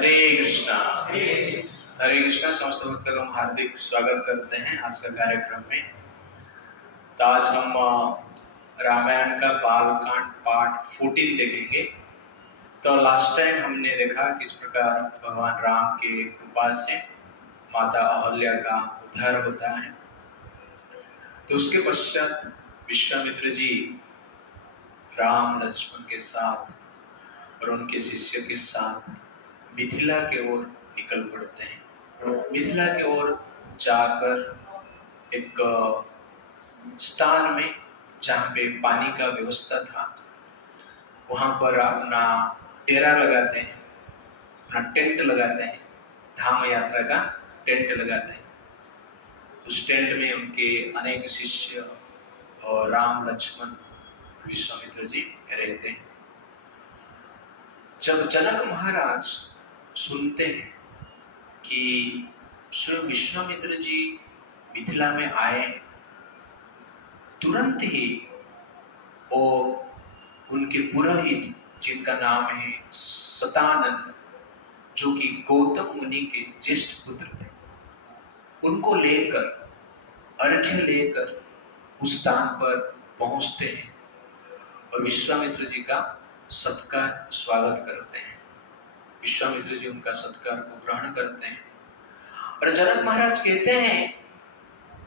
हरे कृष्णा। हरे कृष्णा। समस्त भक्तों का हम हार्दिक स्वागत करते हैं आज का कार्यक्रम में। तो आज हम रामायण का बालकांड पार्ट 14 देखेंगे। तो लास्ट टाइम हमने देखा किस प्रकार भगवान राम के कृपा से माता अहल्या का उद्धार होता है। तो उसके पश्चात विश्वामित्र जी राम लक्ष्मण के साथ और उनके शिष्य के साथ मिथिला की ओर निकल पड़ते हैं। मिथिला की ओर जाकर एक स्थान में जहाँ पे पानी का व्यवस्था था वहां पर अपना डेरा लगाते हैं, अपना टेंट लगाते हैं, धाम यात्रा का टेंट लगाते हैं। उस टेंट में उनके अनेक शिष्य और राम लक्ष्मण विश्वामित्र जी रहते हैं। जब जनक महाराज सुनते हैं कि स्वयं विश्वामित्र जी मिथिला में आए, तुरंत ही वो उनके पुरोहित जिनका नाम है सतानंद, जो कि गौतम मुनि के ज्येष्ठ पुत्र थे, उनको लेकर अर्घ्य लेकर उस स्थान पर पहुंचते हैं और विश्वामित्र जी का सत्कार स्वागत करते हैं। विश्वामित्र जी उनका सत्कार को ग्रहण करते हैं और जनक महाराज कहते हैं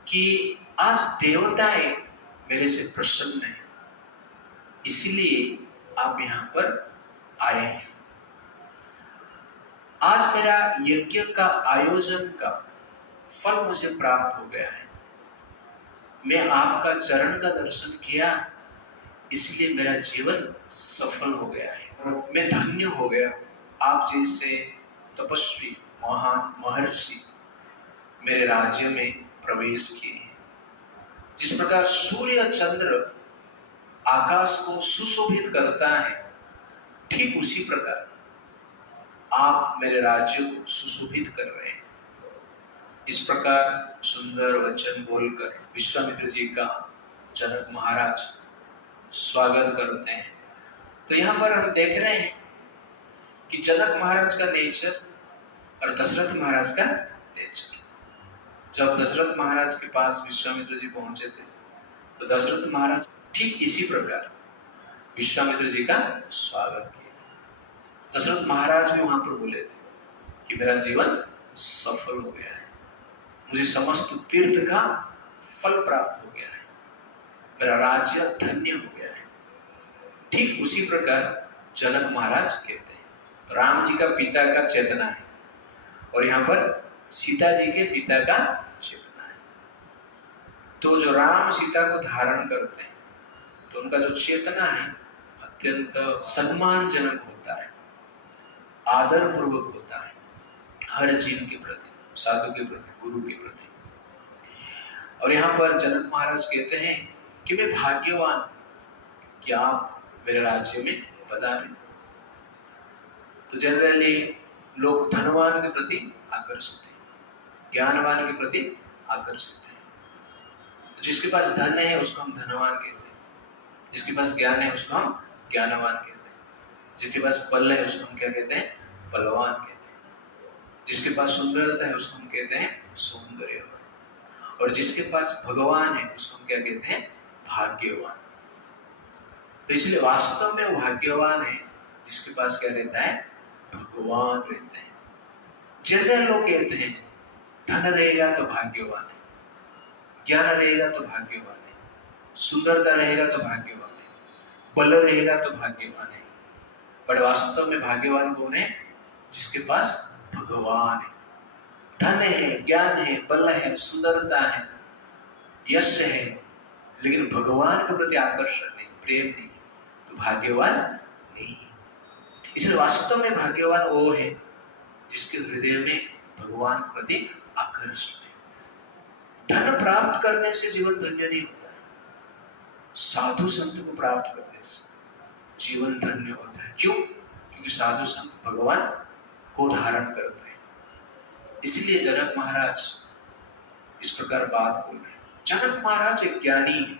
कि आज देवताएं मेरे से प्रसन्न हैं, इसलिए आप यहाँ पर आए हैं। आज मेरा यज्ञ का आयोजन का फल मुझे प्राप्त हो गया है। मैं आपका चरण का दर्शन किया, इसलिए मेरा जीवन सफल हो गया है। मैं धन्य हो गया। आप जैसे तपस्वी महान महर्षि मेरे राज्य में प्रवेश किए। जिस प्रकार सूर्य चंद्र आकाश को सुशोभित करता है, ठीक उसी प्रकार आप मेरे राज्य को सुशोभित कर रहे हैं। इस प्रकार सुंदर वचन बोलकर विश्वामित्र जी का जनक महाराज स्वागत करते हैं। तो यहाँ पर हम देख रहे हैं कि जनक महाराज का नेचर और दशरथ महाराज का नेचर। जब दशरथ महाराज के पास विश्वामित्र जी पहुंचे थे तो दशरथ महाराज ठीक इसी प्रकार विश्वामित्र जी का स्वागत किए थे। दशरथ महाराज भी वहां पर बोले थे कि मेरा जीवन सफल हो गया है, मुझे समस्त तीर्थ का फल प्राप्त हो गया है, मेरा राज्य धन्य हो गया है। ठीक उसी प्रकार जनक महाराज कहते हैं। तो राम जी का पिता का चेतना है और यहाँ पर सीता जी के पिता का चेतना है। तो जो राम सीता को धारण करते हैं तो उनका जो चेतना है अत्यंत सम्मानजनक होता है, आदर पूर्वक होता है, हर जीव के प्रति, साधु के प्रति, गुरु के प्रति। और यहाँ पर जनक महाराज कहते हैं कि मैं भाग्यवान कि आप मेरे राज्य में पधारे। तो जनरली लोग धनवान के प्रति आकर्षित हैं, ज्ञानवान के प्रति आकर्षित हैं। तो जिसके पास धन है उसको हम धनवान कहते हैं, जिसके पास ज्ञान है उसको हम ज्ञानवान कहते हैं, जिसके पास बल है उसको हम क्या कहते हैं, बलवान कहते हैं, जिसके पास सुंदरता है उसको हम कहते हैं सौंदर्यवान, और जिसके पास भगवान है उसको हम क्या कहते हैं, भाग्यवान। तो इसलिए वास्तव में वो भाग्यवान है जिसके पास क्या रहता है, भगवान रहते हैं। ज्यादा लोग कहते हैं धन रहेगा तो भाग्यवान है, ज्ञान रहेगा तो भाग्यवान है, सुंदरता रहेगा तो भाग्यवान है, बल रहेगा तो भाग्यवान है। पर वास्तव में भाग्यवान कौन है, जिसके पास भगवान है, धन है, ज्ञान है, बल है, सुंदरता है, यश है, लेकिन भगवान के प्रति आकर्षण नहीं, प्रेम नहीं, तो भाग्यवान नहीं। इसलिए वास्तव में भाग्यवान वो है जिसके हृदय में भगवान के प्रति आकर्षण है। धन प्राप्त करने से जीवन धन्य नहीं होता है, साधु संत को प्राप्त करने से जीवन धन्य होता है। क्यों? क्योंकि साधु संत भगवान को धारण करते हैं। इसलिए जनक महाराज इस प्रकार बात बोल रहे हैं। जनक महाराज एक ज्ञानी है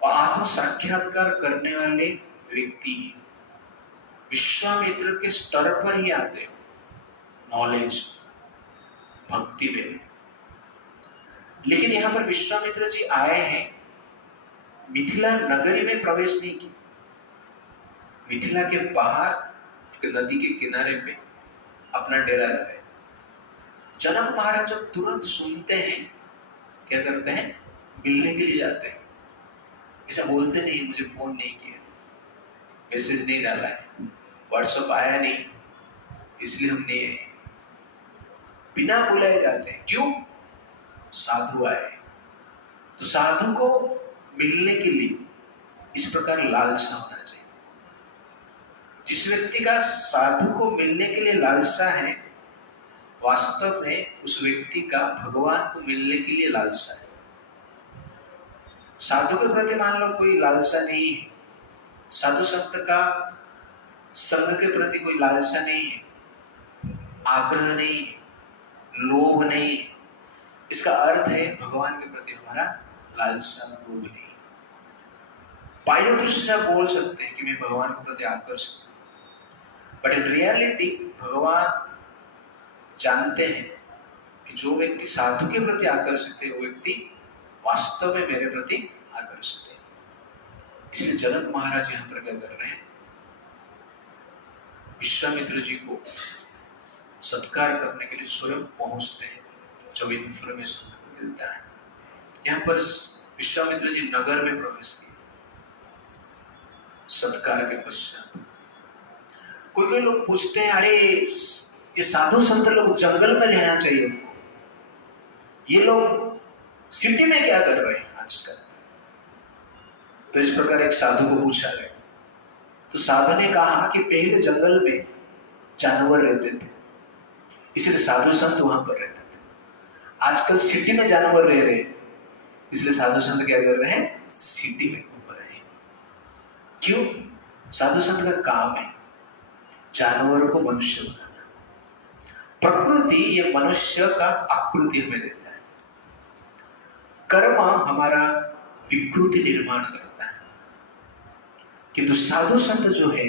और आत्म साक्षात्कार करने वाले व्यक्ति है। विश्वामित्र के स्तर पर ही आते हो, नॉलेज, भक्ति में। लेकिन यहां पर विश्वामित्र जी आए हैं, मिथिला नगरी में प्रवेश नहीं किया। मिथिला के बाहर नदी के किनारे पे अपना डेरा लगाए। जनक महाराज जब तुरंत सुनते हैं, क्या करते हैं, मिलने के लिए जाते हैं। ऐसा बोलते नहीं मुझे फोन नहीं किया, मैसेज नहीं डाला है, व्हाट्सएप आया नहीं, इसलिए हम नहीं आए। बिना बुलाए जाते हैं। क्यों? साधु आए। तो साधु को मिलने के लिए इस प्रकार लालसा होना चाहिए। जिस व्यक्ति का साधु को मिलने के लिए लालसा है, वास्तव में उस व्यक्ति का भगवान को मिलने के लिए लालसा है। साधु के प्रति मान लो कोई लालसा नहीं है, साधु संत का संघ के प्रति कोई लालसा नहीं है, आग्रह नहीं है, लोभ नहीं है, इसका अर्थ है भगवान के प्रति हमारा लालसा, लोभ नहीं। बाह्य दृष्टि से आप बोल सकते हैं कि मैं भगवान के प्रति आकर्षित हूं, बट इन रियलिटी भगवान जानते हैं कि जो व्यक्ति साधु के प्रति आकर्षित है वो व्यक्ति वास्तव में मेरे प्रति आकर्षित है। इसलिए जनक महाराज यहां पर क्या कर रहे हैं, विश्वामित्र जी को सत्कार करने के लिए स्वयं पहुंचते हैं। जब इंफॉर्मेशन मिलता है, यहां पर विश्वामित्र जी नगर में प्रवेश किए सत्कार के पश्चात। कोई लोग पूछते हैं, अरे ये साधु संत लोग जंगल में रहना चाहिए उनको, ये लोग सिटी में क्या कर रहे हैं आजकल? तो इस प्रकार एक साधु को पूछा गया। तो साधु ने कहा कि पहले जंगल में जानवर रहते थे, इसलिए साधु संत वहां पर रहते थे। आजकल सिटी में जानवर रह रहे हैं, इसलिए साधु संत क्या कर रहे हैं, सिटी में घूम रहे हैं। क्यों? साधु संत का काम है जानवरों को मनुष्य बनाना। प्रकृति ये मनुष्य का आकृति हमें देता है, कर्म हमारा विकृति निर्माण करता है। किंतु साधु संत जो है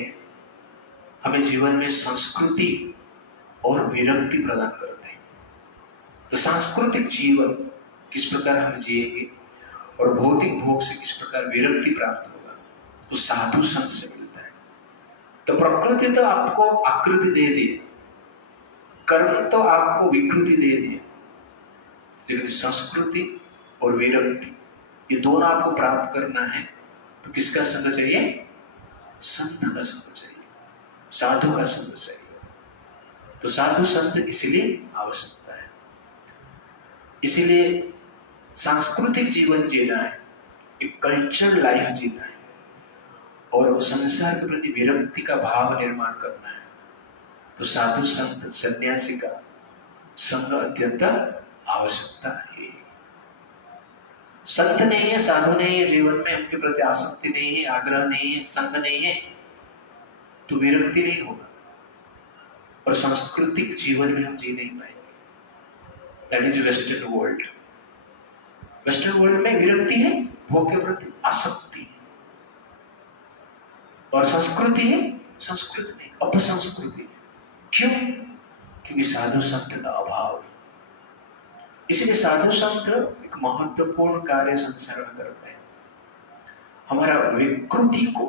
हमें जीवन में संस्कृति और विरक्ति प्रदान करते हैं। तो सांस्कृतिक जीवन किस प्रकार हम जिएंगे और भौतिक भोग से किस प्रकार विरक्ति प्राप्त होगा, तो साधु संत से मिलता है। तो प्रकृति तो आपको आकृति दे दी, कर्म तो आपको विकृति दे दी, लेकिन संस्कृति और विरक्ति ये दोनों आपको प्राप्त करना है तो किसका संग चाहिए? संत का संग चाहिए, साधु का संग चाहिए। तो साधु संत इसलिए आवश्यकता है। इसीलिए सांस्कृतिक जीवन जीना है, एक कल्चर लाइफ जीना है और संसार के प्रति विरक्ति का भाव निर्माण करना है, तो साधु संत सन्यासी का संग अत्यंत आवश्यकता है। संत नहीं है, साधु नहीं है, जीवन में उनके प्रति आसक्ति नहीं है, आग्रह नहीं है, संग नहीं है, तो विरक्ति नहीं होगा और सांस्कृतिक जीवन में हम जी नहीं पाएंगे। That is western world. Western world में विरक्ति है, भोग के प्रति आसक्ति है, और संस्कृति है, संस्कृति नहीं, अपसंस्कृति है। क्यों? क्योंकि साधु संत का अभाव है। इसलिए साधु संत एक महत्वपूर्ण कार्य संसार में करते हैं। हमारा विकृति को,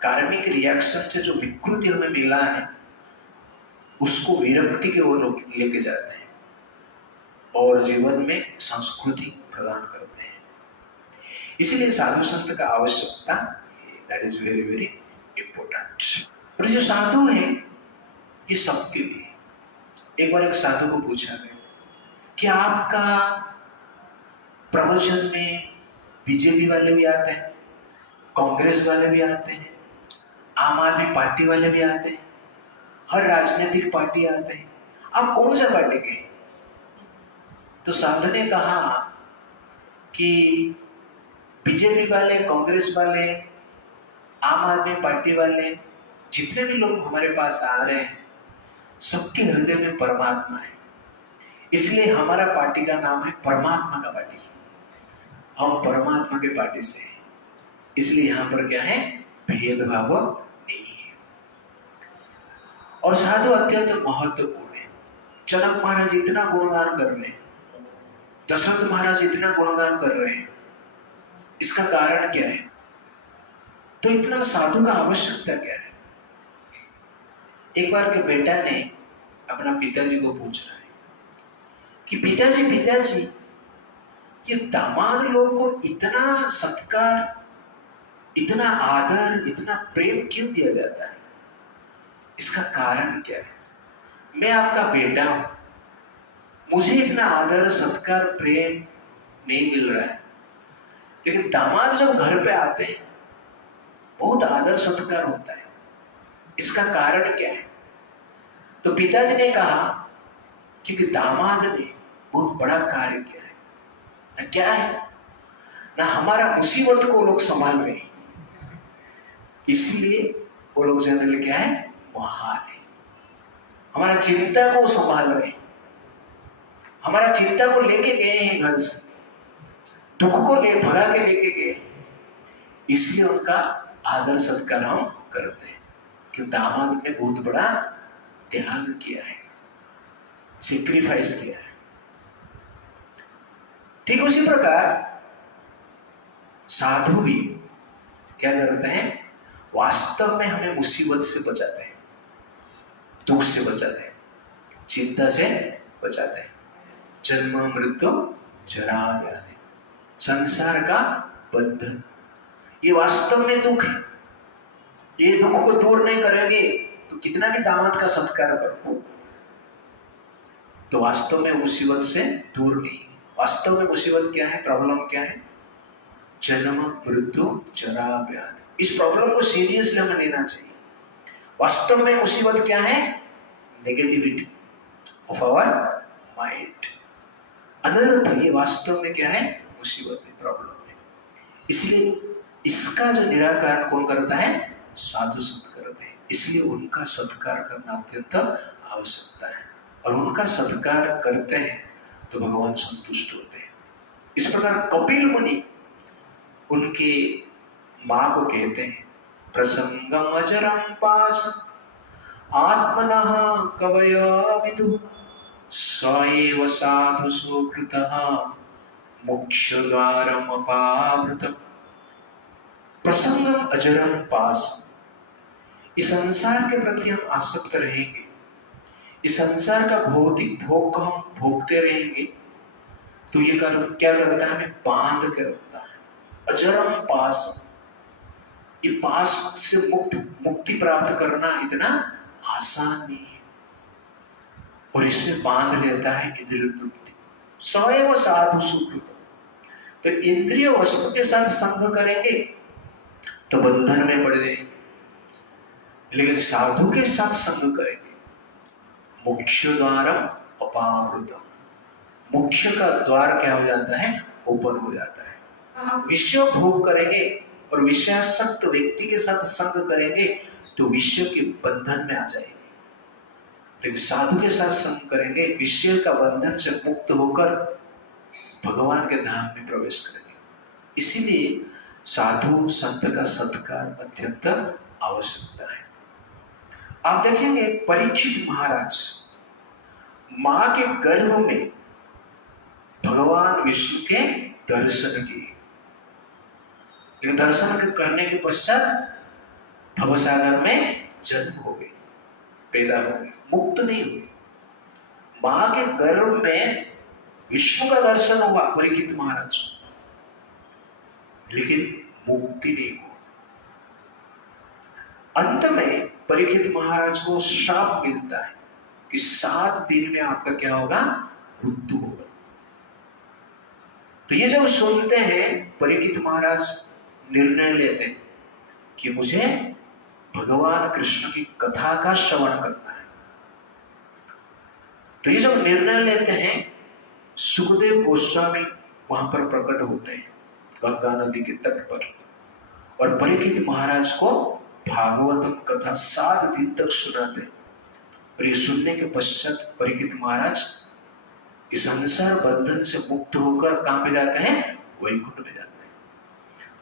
कार्मिक रिएक्शन से जो विकृति हमें मिला है उसको विरक्ति के ओर लेके जाते हैं और जीवन में संस्कृति प्रदान करते हैं। इसलिए साधु संत का आवश्यकता, that is very very important. और जो साधु है ये सबके लिए। एक बार एक साधु को पूछा गया कि आपका प्रवचन में बीजेपी वाले भी आते हैं, कांग्रेस वाले भी आते हैं, आम आदमी पार्टी वाले भी आते हैं, हर राजनीतिक पार्टी आते हैं, आप कौन सा पार्टी के? तो साधु ने कहा कि बीजेपी वाले, कांग्रेस वाले, आम आदमी पार्टी वाले, जितने भी लोग हमारे पास आ रहे हैं सबके हृदय में परमात्मा है, इसलिए हमारा पार्टी का नाम है परमात्मा का पार्टी। हम परमात्मा के पार्टी से हैं, इसलिए यहां पर क्या है, भेदभाव नहीं है। और साधु अत्यंत महत्वपूर्ण है। जनक महाराज इतना गुणगान कर रहे हैं, दशरथ महाराज इतना गुणगान कर रहे हैं, इसका कारण क्या है? तो इतना साधु का आवश्यकता क्या है? एक बार के बेटा ने अपना पिताजी को पूछ रहा है कि पिताजी ये दामाद लोग को इतना सत्कार, इतना आदर, इतना प्रेम क्यों दिया जाता है? इसका कारण क्या है? मैं आपका बेटा हूं, मुझे इतना आदर, सत्कार, प्रेम नहीं मिल रहा है, लेकिन दामाद जब घर पे आते हैं बहुत आदर सत्कार होता है, इसका कारण क्या है? तो पिताजी ने कहा क्योंकि दामाद ने बहुत बड़ा कार्य किया है। ना क्या है? ना हमारा मुसीबत को लोग संभाल रहे हैं, इसलिए वो लोग जनरली क्या है? महान है। हमारा चिंता को संभाल रहे हैं, हमारा चिंता को लेके गए हैं घर से, दुख को भगा के लेके गए, इसलिए उनका आदर सत्कार हम करते हैं कि दामाद ने बहुत बड़ा त्याग किया है, सेक्रीफाइस किया है। ठीक उसी प्रकार साधु भी क्या करते हैं? वास्तव में हमें मुसीबत से बचाते हैं, दुख से बचाते हैं, चिंता से बचाते हैं। जन्म मृत्यु जरा व्याधि, संसार का बंधन, ये वास्तव में दुख है। ये दुख को दूर नहीं करेंगे तो कितना भी दामाद का सत्कार करो तो वास्तव में मुसीबत से दूर नहीं। वास्तव में मुसीबत क्या है? प्रॉब्लम क्या है? जन्म मृत्यु जरा व्याधि। इस प्रॉब्लम को सीरियसली हमें लेना चाहिए। वास्तव में मुसीबत क्या है? नेगेटिविटी ऑफ आवर माइंड, अनर्थ। ये वास्तव में क्या है? मुसीबत है, प्रॉब्लम है। इसलिए इसका जो निराकरण कौन करता है? साधु संत करते हैं। इसलिए उनका सत्कार करना अत्यंत आवश्यकता है, और उनका सत्कार करते हैं तो भगवान संतुष्ट होते हैं। इस प्रकार कपिल मुनि उनके मां को कहते हैं, प्रसंगम अजरम पास आत्मनः कवय विदु सएव साधु सुकृतः मोक्ष द्वारम अपावृतम्। प्रसंगम अजरम पास, इस संसार के प्रति हम आसक्त रहेंगे, इस संसार का भौतिक भोग को हम भोगते रहेंगे तो ये क्या करता है? हमें बांध के रखता है। अजरम पास, ये पास से मुक्ति प्राप्त करना इतना आसान नहीं है, और इसमें बांध लेता है इंद्रिय तृप्ति। सएव साधु सुकृत, तो इंद्रिय वस्तु के साथ संग करेंगे तो बंधन में पड़ जाएंगे, लेकिन साधु के साथ संग करेंगे मोक्ष द्वारम अपावृतम, मोक्ष का द्वार क्या हो जाता है? ओपन हो जाता है। विषय भोग करेंगे और विषयासक्त व्यक्ति के साथ संग करेंगे तो विषय के बंधन में आ जाएंगे, लेकिन साधु के साथ संग करेंगे विषय का बंधन से मुक्त होकर भगवान के धाम में प्रवेश करेंगे। इसीलिए साधु संत का सत्कार अत्यंत आवश्यकता है। आप देखेंगे परीक्षित महाराज मां के गर्भ में भगवान विष्णु के दर्शन किए, लेकिन दर्शन करने के पश्चात भवसागर में जन्म हो गए, पैदा हो गए, मुक्त नहीं हुए। मां के गर्भ में विष्णु का दर्शन हुआ परीक्षित महाराज, लेकिन मुक्ति नहीं हुआ। अंत में परीक्षित महाराज को श्राप मिलता है कि 7 दिन में आपका क्या होगा? मृत्यु होगा। तो ये जब सुनते हैं परीक्षित महाराज निर्णय लेते हैं कि मुझे भगवान कृष्ण की कथा का श्रवण करना है। तो ये जब निर्णय लेते हैं, सुखदेव गोस्वामी वहां पर प्रकट होते हैं गंगा नदी के तट पर, और परीक्षित महाराज को भागवतम कथा 7 दिन तक सुनाते। और ये सुनने के पश्चात परीक्षित महाराज इस संसार बंधन से मुक्त होकर कहां पे जाते हैं? वैकुंठ में जाते हैं।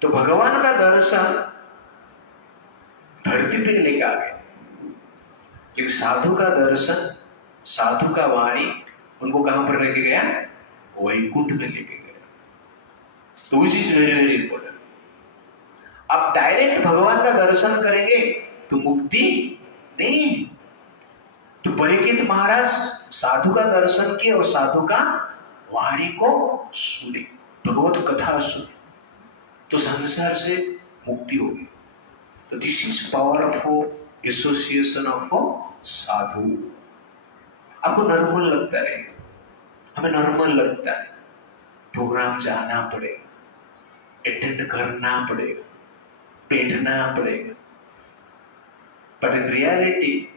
तो भगवान का दर्शन धरती पे लेकर आ गए। लेकिन साधु का दर्शन, साधु का वाणी उनको कहां पर लेके गया? वैकुंठ में लेके गया। तो which is very very important. आप डायरेक्ट भगवान का दर्शन करेंगे तो मुक्ति नहीं। तो परीक्षित महाराज साधु का दर्शन किए और साधु का वाणी को सुने, भगवत कथा सुने, तो संसार से मुक्ति होगी। तो this is power of association of sadhu. आपको नॉर्मल लगता रहेगा, हमें नॉर्मल लगता है, प्रोग्राम जाना पड़ेगा, अटेंड करना पड़ेगा, बैठना पड़ेगा, बट इन रियलिटी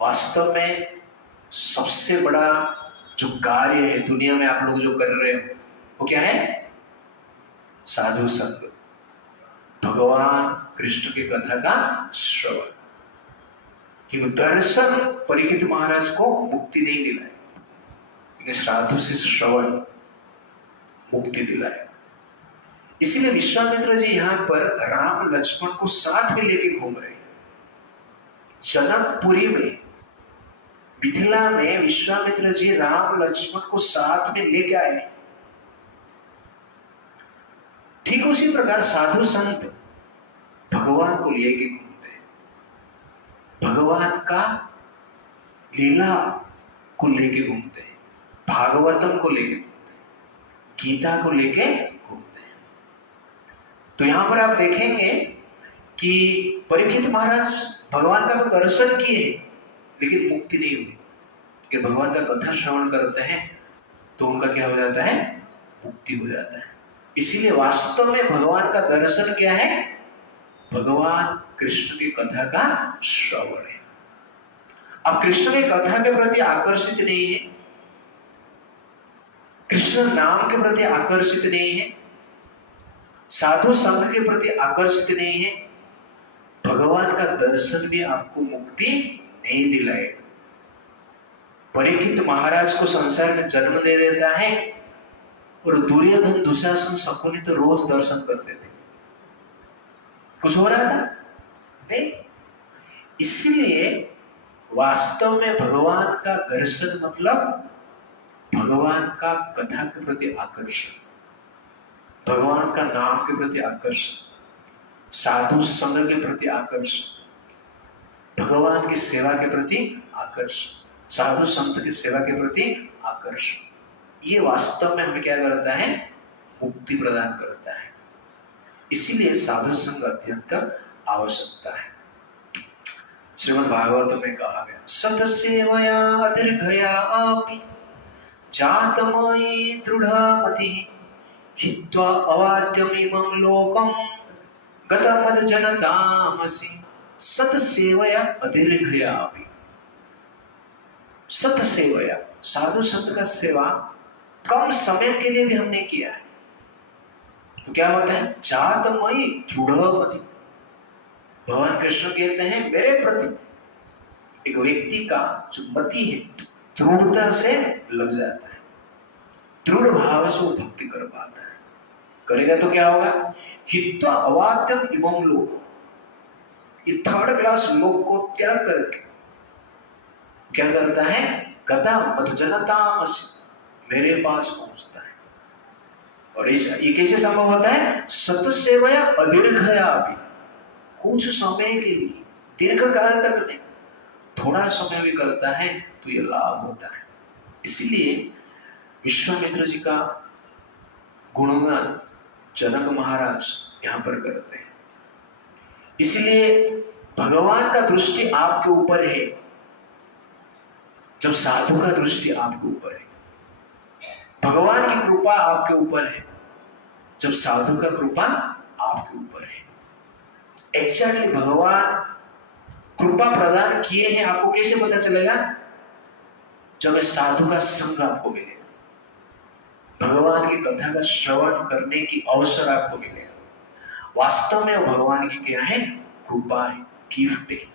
वास्तव में सबसे बड़ा जो कार्य है दुनिया में आप लोग जो कर रहे हो वो क्या है? साधु संग, भगवान कृष्ण की कथा का श्रवण। क्योंकि दर्शन परीक्षित महाराज को मुक्ति नहीं दिलाए, लेकिन साधु से श्रवण मुक्ति दिलाए। इसीलिए विश्वामित्र जी यहां पर राम लक्ष्मण को साथ में लेके घूम रहे हैं। जनकपुरी में, मिथिला में विश्वामित्र जी राम लक्ष्मण को साथ में लेके आए। ठीक उसी प्रकार साधु संत भगवान को लेके घूमते हैं, भगवान का लीला को लेके घूमते हैं, भागवतम को लेके घूमते हैं, गीता को लेके घूमते हैं। तो यहां पर आप देखेंगे कि परीक्षित महाराज भगवान का तो दर्शन किए लेकिन मुक्ति नहीं हुई। कि भगवान का कथा श्रवण करते हैं तो उनका क्या हो जाता है? मुक्ति हो जाता है। इसीलिए वास्तव में भगवान का दर्शन क्या है? भगवान कृष्ण की कथा का श्रवण है। अब कृष्ण की कथा के प्रति आकर्षित नहीं है, कृष्ण नाम के प्रति आकर्षित नहीं है, साधु संघ के प्रति आकर्षित नहीं है, भगवान का दर्शन भी आपको मुक्ति नहीं दिलाएगा। परीक्षित महाराज को संसार में जन्म दे देता है और दुर्योधन दुशासन शकुनी तो रोज दर्शन करते थे। कुछ हो रहा था? नहीं। इसलिए वास्तव में भगवान का दर्शन मतलब भगवान का कथा के प्रति आकर्षण, भगवान का नाम के प्रति आकर्षण, साधु संघ के प्रति आकर्षण, भगवान की सेवा के प्रति आकर्षण, साधु संत की सेवा के प्रति आकर्षण। ये वास्तव में हमें क्या करता है? मुक्ति प्रदान करता है। इसीलिए साधु संग अत्यंत आवश्यकता है। श्रीमद् भागवत में कहा गया, सत सेवया दीर्घया अपि जातमयी दृढ़मति हित्वा अवाद्यमिमं लोकं गतमद जनतामसि। सत सेवया अदीर्घया अपि, सत सेवया, साधु संत का सेवा कम समय के लिए भी हमने किया है तो क्या होता है? जातमयी दृढ़मति। भगवान कृष्ण कहते हैं मेरे प्रति एक व्यक्ति का जो मति है दृढ़ता से लग जाता है, दृढ़ भाव से वो भक्ति कर पाता है। करेगा तो क्या होगा? हित्वा अवाद्यम इमं लोक, ये थर्ड क्लास लोग को त्याग करके क्या करता है? गता मद जनतामसि, मेरे पास पहुंचता है। और ये कैसे संभव होता है? सत सेवया अदीर्घया अपि, कुछ समय के लिए, दीर्घ काल तक नहीं, थोड़ा समय भी करता है तो ये लाभ होता है। इसलिए विश्वामित्र जी का गुणगान जनक महाराज यहां पर करते हैं। इसलिए भगवान का दृष्टि आपके ऊपर है जब साधु का दृष्टि आपके ऊपर है, भगवान की कृपा आपके ऊपर है जब साधु का कृपा आपके ऊपर है। एक्चुअली भगवान कृपा प्रदान किए हैं आपको कैसे पता चलेगा? जब साधु का संग आपको मिलेगा, भगवान की कथा का श्रवण करने की अवसर आपको मिलेगा। वास्तव में भगवान की क्या है? कृपा है, गिफ्ट है।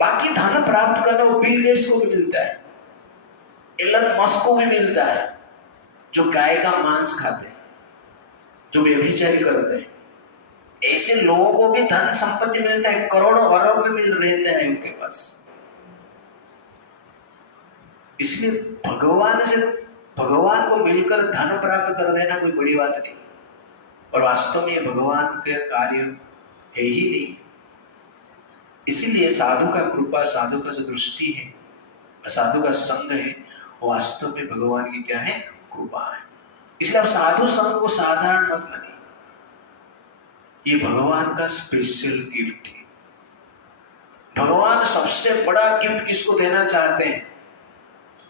बाकी धन प्राप्त करना वो बिल गेट्स को भी मिलता है, एलन मस्क को भी मिलता है, जो गाय का मांस खाते हैं, जो व्यभिचारी करते हैं, ऐसे लोगों को भी धन संपत्ति मिलता है, करोड़ों अरब में मिल रहते हैं उनके पास। इसलिए भगवान को मिलकर धन प्राप्त कर देना कोई बड़ी बात नहीं, और वास्तव में भगवान के कार्य है ही नहीं। इसीलिए साधु का कृपा, साधु का जो दृष्टि है, साधु का संग है, वास्तव में भगवान की क्या है? कृपा है। इसलिए आप साधु संग को साधारण मत मानिए, ये भगवान का स्पेशल गिफ्ट है। भगवान सबसे बड़ा गिफ्ट किसको देना चाहते हैं?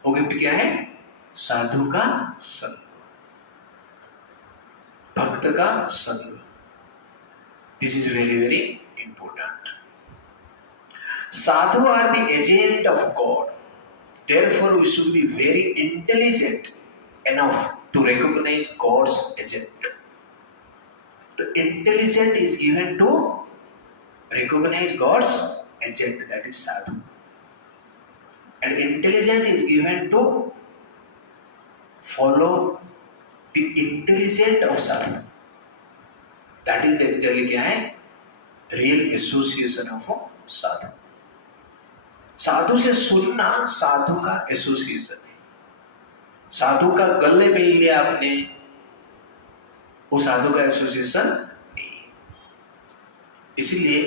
वो गिफ्ट क्या है? साधु का संग, भक्त का संग। This is very very important. Sadhu are the agent of God, therefore we should be very intelligent enough to recognize God's agent. The intelligence is given to recognize God's agent, that is sadhu, and intelligence is given to follow the intelligence of sadhu. That is actually क्या है? Real association of sadhu. साधु से सुनना साधु का association है। साधु का गले मिल लिया आपने, वो साधु का एसोसिएशन नहीं। इसलिए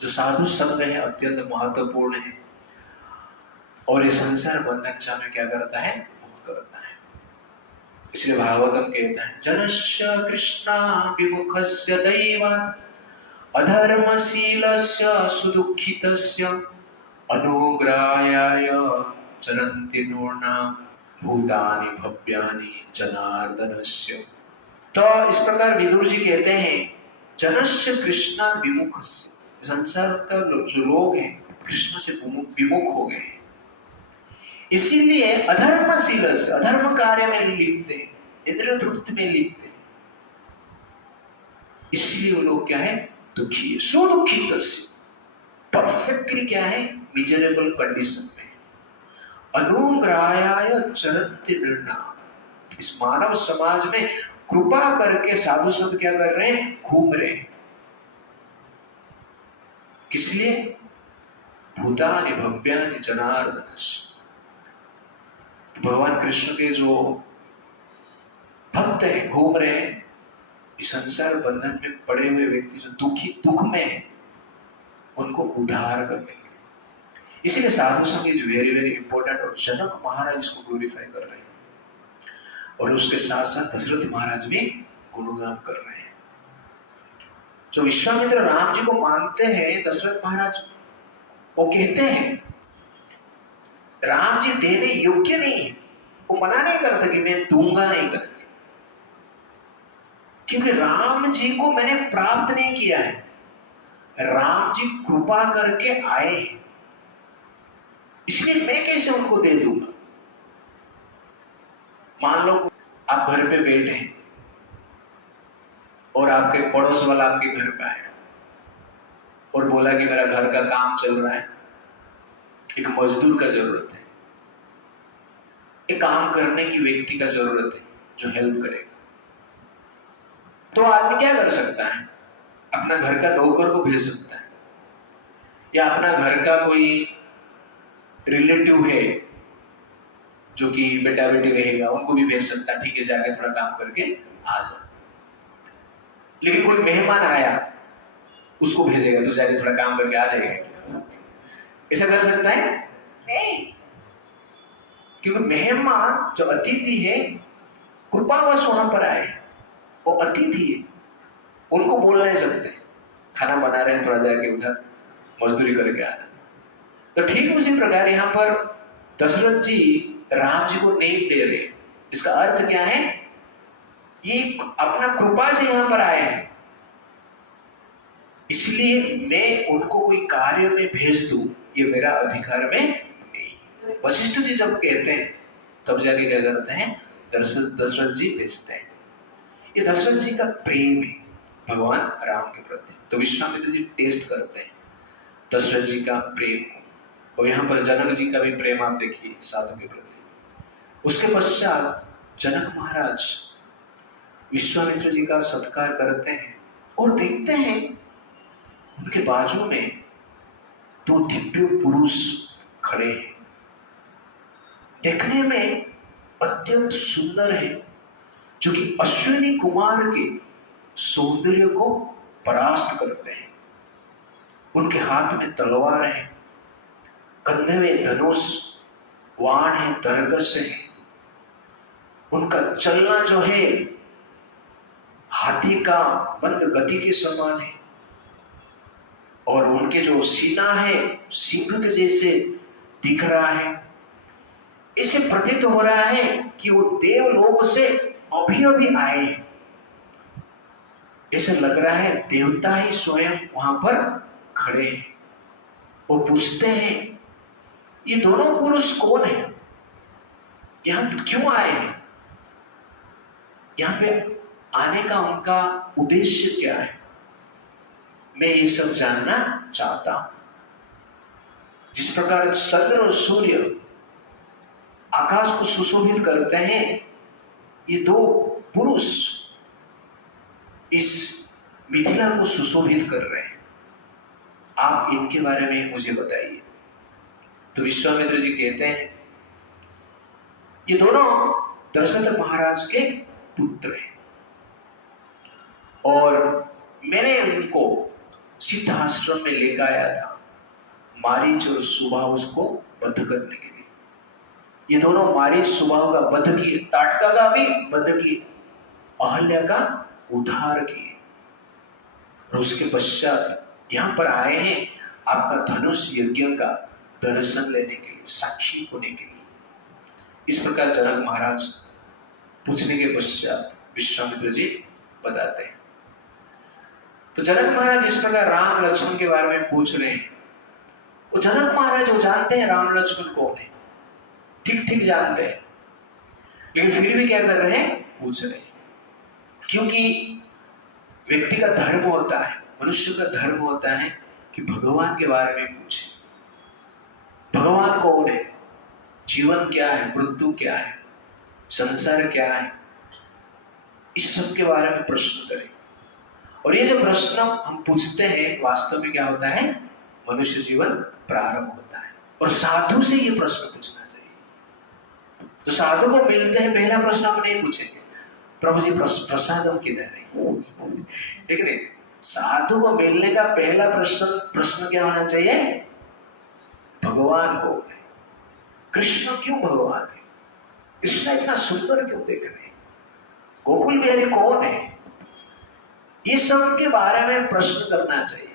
जो साधु संग है अत्यंत महत्वपूर्ण है, और ये संसार बंधन से हमें क्या करता है? मुक्त करता है। इसलिए भागवतम कहता है, जनस्य कृष्णा विमुखस्य दैवात् अधर्मशीलस्य सुदुःखितस्य अनुग्रहाय चरन्ति नूर्णां भूतानि भव्यानि जनार्दनस्य। तो इस प्रकार विदुर जी कहते हैं, जनस्य कृष्ण विमुखस्य, संसार का जो लोग हैं कृष्ण से विमुख हो गए, इसीलिए अधर्मशीलस्य, अधर्म कार्य में लिप्त है, इंद्रिय तृप्ति में लिप्त है, इसलिए वो लोग क्या है? दुखी है। सुदुःखितस्य, परफेक्टली क्या है? मिजरेबल कंडीशन में। अनुग्रहाय चरन्ति नृणां, इस मानव समाज में कृपा करके साधु संत क्या कर रहे हैं? घूम रहे हैं। किस लिए? भूतानि भव्यानि जनार्दनस्य, भगवान कृष्ण के जो भक्त हैं घूम रहे हैं, इस संसार बंधन में पड़े हुए व्यक्ति जो दुख में है, उनको उद्धार करने। इसलिए साधु संग इज वेरी वेरी इंपॉर्टेंट, और जनक महाराज इसको ग्लोरीफाई कर रहे हैं, और उसके साथ साथ दशरथ महाराज भी गुणगान कर रहे हैं। जो विश्वामित्र राम जी को मानते हैं, दशरथ महाराज वो कहते हैं राम जी देने योग्य नहीं है, वो मना नहीं करता कि मैं दूंगा नहीं करके, क्योंकि राम जी को मैंने प्राप्त नहीं किया है, राम जी कृपा करके आए हैं, इसलिए मैं कैसे उनको दे दूंगा। मान लो आप घर पे बैठे हैं और आपके पड़ोस वाला आपके घर पे आया और बोला कि मेरा घर का काम चल रहा है, एक मजदूर का जरूरत है, एक काम करने की व्यक्ति का जरूरत है जो हेल्प करेगा। तो आदमी क्या कर सकता है? अपना घर का नौकर को भेज सकता है, या अपना घर का कोई रिलेटिव है जो कि बेटा बेटी रहेगा, उनको भी भेज सकता है, ठीक है जाके थोड़ा काम करके आ जा। लेकिन कोई मेहमान आया, उसको भेजेगा तो जाके थोड़ा काम करके आ जाएगा, ऐसा कर सकता है? नहीं, क्योंकि मेहमान जो अतिथि है कृपावश वहां पर आए, वो अतिथि है, उनको बोल नहीं सकते खाना बना रहे हैं थोड़ा जाके उधर मजदूरी करके आ रहे। तो ठीक उसी प्रकार यहां पर दशरथ जी राम जी को नेम दे रहे, इसका अर्थ क्या है? ये अपना कृपा से यहां पर आए हैं, इसलिए मैं उनको कोई कार्य में भेज दूं ये मेरा अधिकार में नहीं। वशिष्ठ जी जब कहते हैं तब जाके क्या करते हैं? दशरथ जी भेजते हैं। ये दशरथ जी का प्रेम है भगवान राम के प्रति। तो विश्वामित्र जी टेस्ट करते हैं दशरथ जी का प्रेम को, और यहाँ पर जनक जी का भी प्रेम आप देखिए साधु के प्रति। उसके पश्चात जनक महाराज विश्वामित्र जी का सत्कार करते हैं और देखते हैं उनके बाजू में दो दिव्य पुरुष खड़े हैं, देखने में अत्यंत सुंदर है, जो कि अश्विनी कुमार के सौंदर्य को परास्त करते हैं। उनके हाथ में तलवार है, कंधे में धनुष, वाण है, दरगस है। उनका चलना जो है हाथी का मंद गति के समान है, और उनके जो सीना है सिंह के जैसे दिख रहा है। इसे प्रतीत हो रहा है कि वो देवलोक से अभी अभी आए हैं। ऐसे लग रहा है देवता ही स्वयं वहां पर खड़े हैं। वो पूछते हैं ये दोनों पुरुष कौन है, यहां क्यों आए हैं, यहां पे आने का उनका उद्देश्य क्या है। मैं ये सब जानना चाहता हूं। जिस प्रकार चंद्र और सूर्य आकाश को सुशोभित करते हैं, ये दो पुरुष इस मिथिला को सुशोभित कर रहे हैं। आप इनके बारे में मुझे बताइए। तो विश्वामित्र जी कहते हैं ये दोनों दशरथ महाराज के पुत्र हैं, और मैंने उनको सिद्धाश्रम में लेकर आया था मारीच और सुबाहुस को वध करने के लिए। ये दोनों मारीच सुबाहु का वध किए, ताटका का भी वध किए, अहल्या का उद्धार किए, और उसके पश्चात यहां पर आए हैं आपका धनुष यज्ञ का दर्शन लेने के लिए, साक्षी होने के लिए। इस प्रकार जनक महाराज पूछने के पश्चात विश्वामित्र जी बताते हैं। तो जनक महाराज इस प्रकार राम लक्ष्मण के बारे में पूछ रहे हैं। वो जनक महाराज वो जानते हैं राम लक्ष्मण कौन है, ठीक ठीक जानते हैं, लेकिन फिर भी क्या कर रहे हैं, पूछ रहे हैं। क्योंकि व्यक्ति का धर्म होता है, मनुष्य का धर्म होता है कि भगवान के बारे में पूछे। भगवान कौन है, जीवन क्या है, मृत्यु क्या है, संसार क्या है, इस सब के बारे में प्रश्न करें। और ये जो प्रश्न हम पूछते हैं वास्तव में क्या होता है, मनुष्य जीवन प्रारंभ होता है। और साधु से ये प्रश्न पूछना चाहिए। तो साधु को मिलते हैं, पहला प्रश्न हम नहीं पूछेंगे प्रभु जी प्रसादम किधर है, लेकिन साधु को मिलने का पहला प्रश्न क्या होना चाहिए, भगवान को, कृष्ण क्यों भगवान है, कृष्ण इतना सुंदर क्यों देख रहे हैं, गोकुल बिहारी कौन है, ये सब के बारे में प्रश्न करना चाहिए।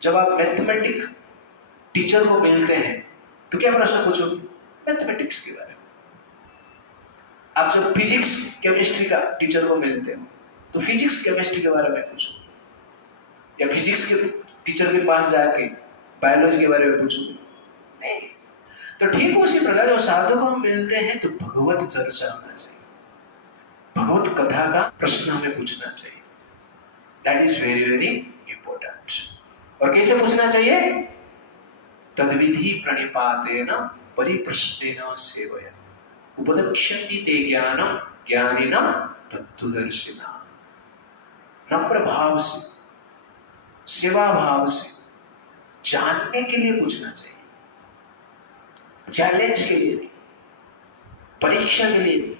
जब आप मैथमेटिक्स टीचर को मिलते हैं तो क्या प्रश्न पूछोगे, मैथमेटिक्स के बारे में। आप जब फिजिक्स केमिस्ट्री का टीचर को मिलते हो तो फिजिक्स केमिस्ट्री के बारे में पूछो, या फिजिक्स के टीचर के पास जाके बायोलॉजी के बारे में पूछोगे, नहीं। तो ठीक उसी प्रकार जब साधु को हम मिलते हैं तो भगवत चर्चा होना चाहिए, भगवत कथा का प्रश्न हमें पूछना चाहिए। That is very very important. और कैसे पूछना चाहिए, तद्विधि प्रणिपातेन परिप्रश्नेन सेवया उपदक्षन्ति ते ज्ञानम ज्ञानिनः तत्त्वदर्शिनः। नम्र भाव से, सेवा भाव से जानने के लिए पूछना चाहिए, चैलेंज के लिए नहीं, परीक्षा के लिए नहीं।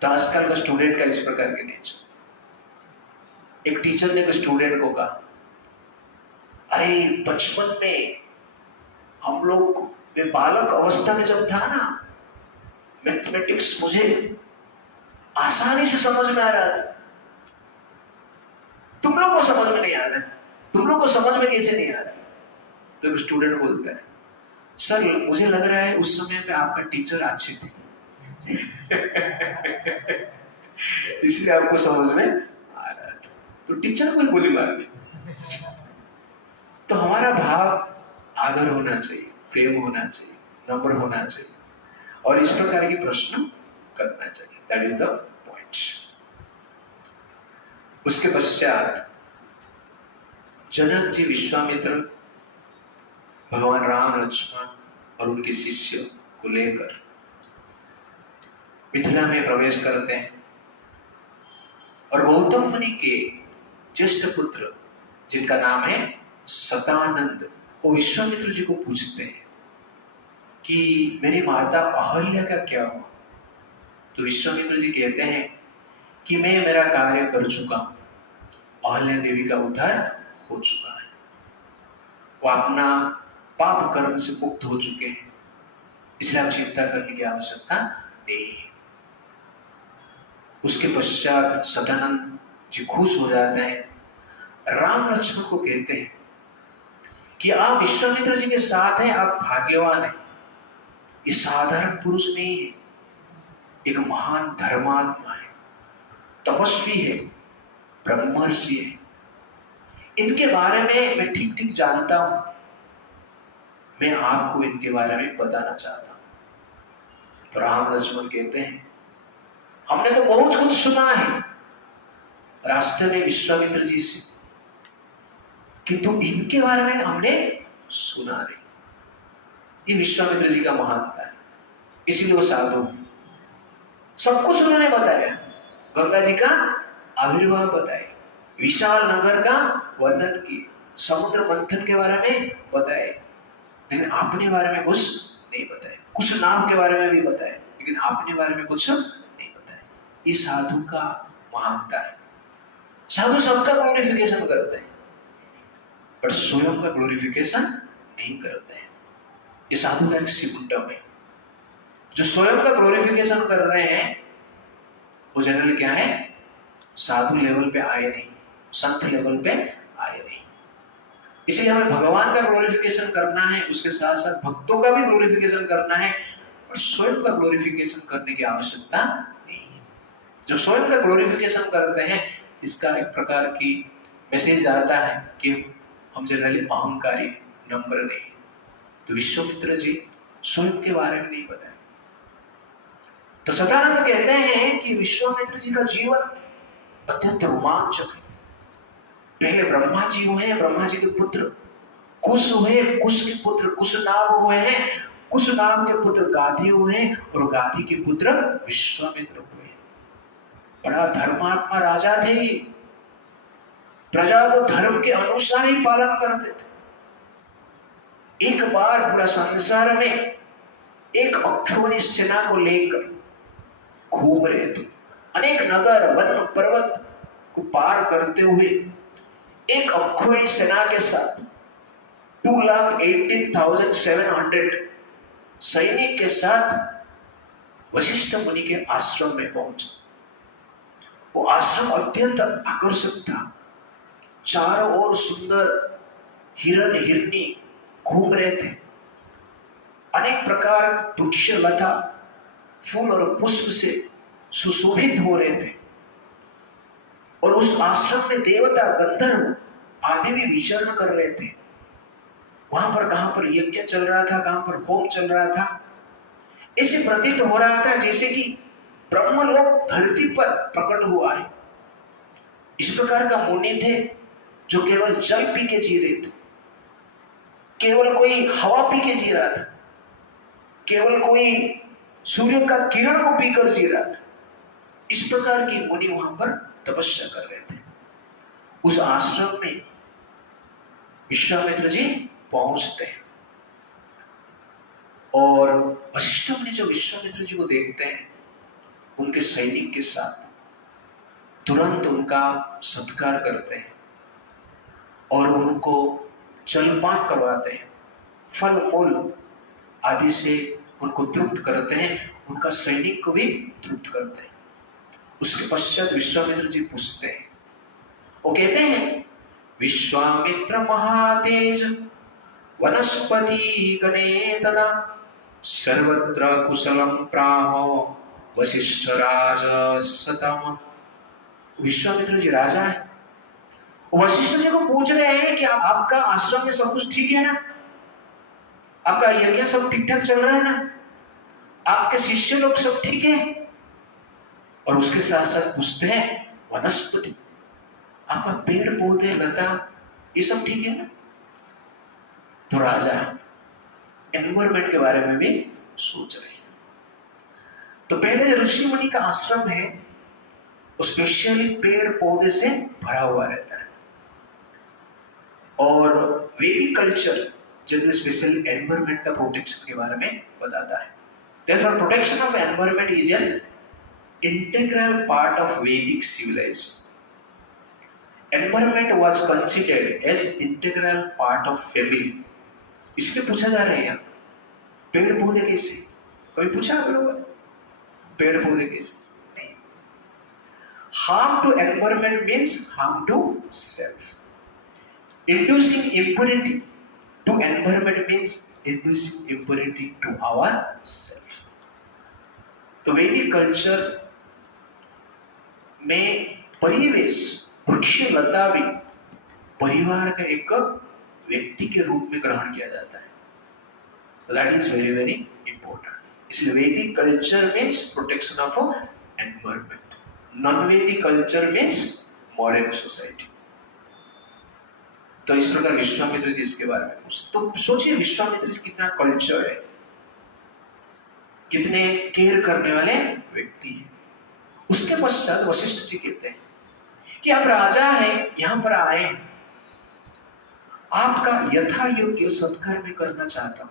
तो आजकल का स्टूडेंट का इस प्रकार के नेचर। एक टीचर ने एक स्टूडेंट को कहा, अरे बचपन में हम लोग, मैं बालक अवस्था में जब था ना, मैथमेटिक्स मुझे आसानी से समझ में आ रहा था, तुम लोग को समझ में नहीं आ रहा है, तुम लोग को समझ में कैसे नहीं आ रहा है। तो एक स्टूडेंट बोलता है, सर मुझे लग रहा है उस समय पे आपका टीचर अच्छे थे इसलिए आपको समझ में आ रहा था। तो टीचर कोई गोली मार दी। तो हमारा भाव आदर होना चाहिए, प्रेम होना चाहिए, नम्र होना चाहिए, और इस प्रकार की प्रश्न करना चाहिए। That is the point. उसके पश्चात जनक जी विश्वामित्र भगवान राम लक्ष्मण और उनके शिष्य को लेकर मिथिला में प्रवेश करते हैं, और गौतम मुनि के ज्येष्ठ पुत्र जिनका नाम है सतानंद, वो विश्वामित्र जी को पूछते हैं कि मेरी माता अहल्या का क्या हुआ। तो विश्वामित्र जी कहते हैं कि मैं मेरा कार्य कर चुका हूं, अहल्या देवी का उद्धार हो चुका है, वो अपना पाप कर्म से मुक्त हो चुके हैं, इसलिए आप चिंता करने की आवश्यकता नहीं है। उसके पश्चात सदानंद जी खुश हो जाते हैं, राम लक्ष्मण को कहते हैं कि आप विश्वामित्र जी के साथ हैं, आप भाग्यवान हैं, ये साधारण पुरुष नहीं है, एक महान धर्मात्मा है, तपस्वी है, ब्रह्मर्षि है, इनके बारे में मैं ठीक ठीक जानता हूं, मैं आपको इनके बारे में बताना चाहता हूं। तो राम लक्ष्मण कहते हैं हमने तो बहुत कुछ सुना है रास्ते में विश्वामित्र जी से, किंतु इनके बारे में हमने सुना नहीं। ये विश्वामित्र जी का महानता है, इसीलिए वो साधु, सब कुछ उन्होंने बताया, गंगा जी का आविर्भाव बताया, विशाल नगर का वर्णन किया, समुद्र मंथन के बारे में बताया, लेकिन अपने बारे में कुछ नहीं बताया। कुछ नाम के बारे में भी बताया, लेकिन अपने बारे में कुछ नहीं बताया। ये साधु का महानता है। साधु सबका ग्लोरिफिकेशन करते हैं, पर स्वयं का ग्लोरिफिकेशन नहीं करते हैं। ये साधु का एक सिम्टम है। जो स्वयं का ग्लोरिफिकेशन कर रहे हैं वो जनरली क्या है, साधु लेवल पे आए नहीं, संत लेवल पे आए नहीं। इसलिए हमें भगवान का ग्लोरिफिकेशन करना है, उसके साथ साथ भक्तों का भी ग्लोरिफिकेशन करना है, और स्वयं का ग्लोरिफिकेशन करने की आवश्यकता नहीं है। जो स्वयं का ग्लोरिफिकेशन करते हैं, इसका एक प्रकार की मैसेज आता है कि हम जनरली अहंकारी, नम्र नहीं। तो विश्वामित्र जी स्वयं के बारे में नहीं बताया। तो सदानंद कहते हैं कि विश्वामित्र जी का जीवन अत्यंत रोमांचक है। पहले ब्रह्मा जी हुए हैं, ब्रह्मा जी के पुत्र कुश हुए, कुश के पुत्र कुशनाभ हुए हैं, कुशनाभ के पुत्र गाधी हुए हैं, और गाधी के पुत्र विश्वामित्र हुए। बड़ा धर्मात्मा राजा थे, प्रजा को धर्म के अनुसार ही पालन करते थे। एक बार पूरा संसार में एक अक्षौणी सेना को लेकर घूम रहे थे, अनेक नगर वन पर्वत को पार करते हुए एक अक्षौणी सेना के साथ 2,18,700 सैनिक के साथ वशिष्ठ मुनि के आश्रम में पहुंचे। वो आश्रम अत्यंत आकर्षक था, चारों ओर सुंदर हिरण हिरनी घूम रहे थे, अनेक प्रकार वृक्ष लता फूल और पुष्प से सुशोभित हो रहे थे, और उस आश्रम में देवता गंधर्व आदि भी विचरण कर रहे थे। वहां पर कहां पर यज्ञ चल रहा था, कहां पर होम चल रहा था, ऐसे प्रतीत हो रहा था जैसे कि ब्रह्मलोक धरती पर प्रकट हुआ है। इस प्रकार का मुनि थे जो केवल जल पी के जी रहे थे, केवल कोई हवा पी के जी रहा था, केवल कोई सूर्य का किरण को पीकर जी रहा था। इस प्रकार की मुनि वहां पर तपस्या कर रहे थे। उस आश्रम में विश्वामित्र जी पहुंचते हैं, और वशिष्ठ मुनि जो विश्वामित्र जी को देखते हैं, उनके सैनिक के साथ तुरंत उनका सत्कार करते हैं और उनको जलपान करवाते हैं, फल मूल आदि से उनको तृप्त करते हैं, उनका सैनिक को भी तृप्त करते हैं। उसके पश्चात विश्वामित्र जी पूछते हैं, वो कहते हैं विश्वामित्र महातेज वनस्पति गणे तदा सर्वत्र कुशलम प्राहो वशिष्ठ राजा सतम। विश्वामित्र जी राजा है, वशिष्ठ जी को पूछ रहे हैं कि आपका आश्रम में सब कुछ ठीक है ना, आपका यज्ञ सब ठीक ठाक चल रहा है ना, आपके शिष्य लोग सब ठीक है। और उसके साथ साथ पूछते हैं वनस्पति, आपका पेड़ पौधे लता ये सब ठीक है ना। तो राजा एनवायरमेंट के बारे में भी सोच रहे हैं। तो पहले ऋषि मुनि का आश्रम है, स्पेशली पेड़ पौधे से भरा हुआ रहता है। और वैदिक कल्चर जनरली स्पेशली एनवायरमेंट का प्रोटेक्शन के बारे में बताता है। Therefore, protection of environment is an integral part of Vedic civilization. Environment was considered as integral part of family. इसलिए पूछा जा रहा है यहाँ पेड़ पौधे कैसे, कभी पूछा आप लोगों पेड़ पौधे कैसे? नहीं। Harm to environment means harm to self. Inducing impurity to environment means inducing impurity to ourselves. तो वैदिक कल्चर में परिवेश वृक्ष लता भी परिवार का एक व्यक्ति के रूप में ग्रहण किया जाता है। That is very very important. इसलिए वैदिक culture means protection of environment, non वैदिक कल्चर मीन्स मॉडर्न सोसाइटी। तो इस प्रकार विश्वामित्र जी इसके बारे में पूछते, तो सोचिए विश्वामित्र जी कितना कल्चर है, कितने केयर करने वाले व्यक्ति हैं। उसके पश्चात वशिष्ठ जी कहते हैं कि आप राजा हैं, यहां पर आए हैं, आपका यथा योग्य सत्कार भी करना चाहता हूं।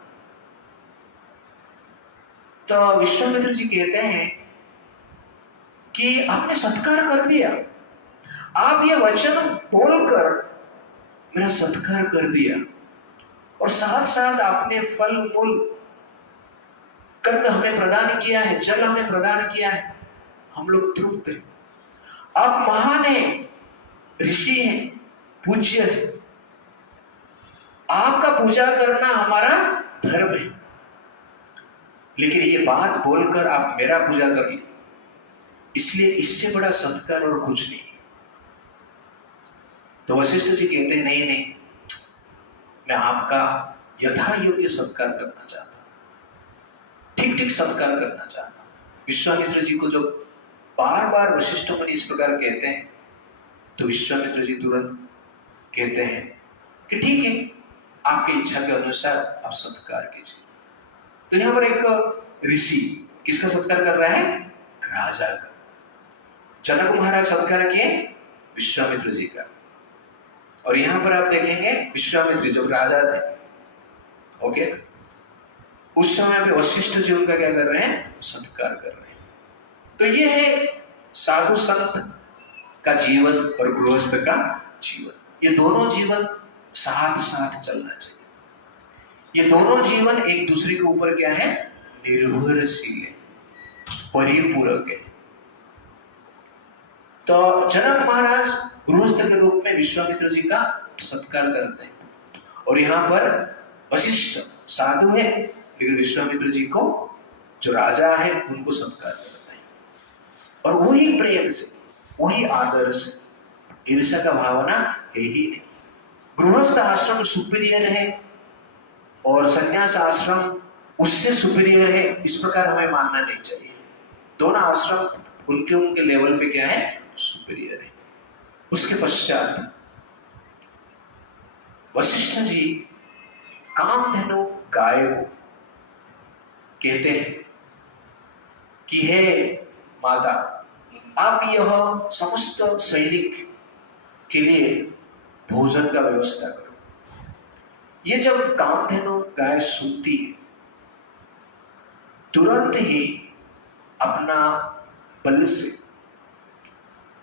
तो विश्वामित्र जी कहते हैं कि आपने सत्कार कर दिया, आप ये वचन बोलकर मेरा सत्कार कर दिया और साथ साथ आपने फल मूल कंद हमें प्रदान किया है, जल हमें प्रदान किया है, हम लोग तृप्त हैं। आप महान हैं, ऋषि हैं, पूज्य हैं, आपका पूजा करना हमारा धर्म है, लेकिन ये बात बोलकर आप मेरा पूजा कर ली, इसलिए इससे बड़ा सत्कार और कुछ नहीं। तो वशिष्ठ जी कहते हैं नहीं नहीं, मैं आपका यथा योग्य सत्कार करना चाहता हूं, ठीक ठीक सत्कार करना चाहता हूं। विश्वामित्र जी को जो बार बार वशिष्ठ मुनि इस प्रकार कहते हैं, तो विश्वामित्र जी तुरंत कहते हैं कि ठीक है, आपकी इच्छा के अनुसार आप सत्कार कीजिए। तो यहां पर एक ऋषि किसका सत्कार कर रहा है? राजा का। जनक महाराज सत्कार किए विश्वामित्र जी का, और यहां पर आप देखेंगे विश्वामित्र जब राजा थे, ओके, उस समय पे वशिष्ठ जी उनका क्या कर रहे हैं? सत्कार कर रहे हैं। तो ये है साधु संत का जीवन और गृहस्थ का जीवन। ये दोनों जीवन साथ साथ चलना चाहिए। ये दोनों जीवन एक दूसरे के ऊपर क्या है? निर्भरशील है, परिपूरक है। तो जनक महाराज गृहस्थ के रूप में विश्वामित्र जी का सत्कार करते हैं, और यहाँ पर वशिष्ठ साधु है, लेकिन विश्वामित्र जी को जो राजा है उनको सत्कार करते हैं। और वही प्रेम से, वही आदर से, ईर्ष्या का भावना है ही नहीं। गृहस्थ आश्रम सुपीरियर है और संन्यास आश्रम उससे सुपीरियर है, इस प्रकार हमें मानना नहीं चाहिए। दोनों आश्रम उनके उनके लेवल पे क्या है? सुपीरियर है। उसके पश्चात वशिष्ठ जी कामधेनु गाय को कहते हैं कि हे माता, आप यह समस्त सैनिक के लिए भोजन का व्यवस्था करो। ये जब कामधेनु गाय सुनती है, तुरंत ही अपना बल से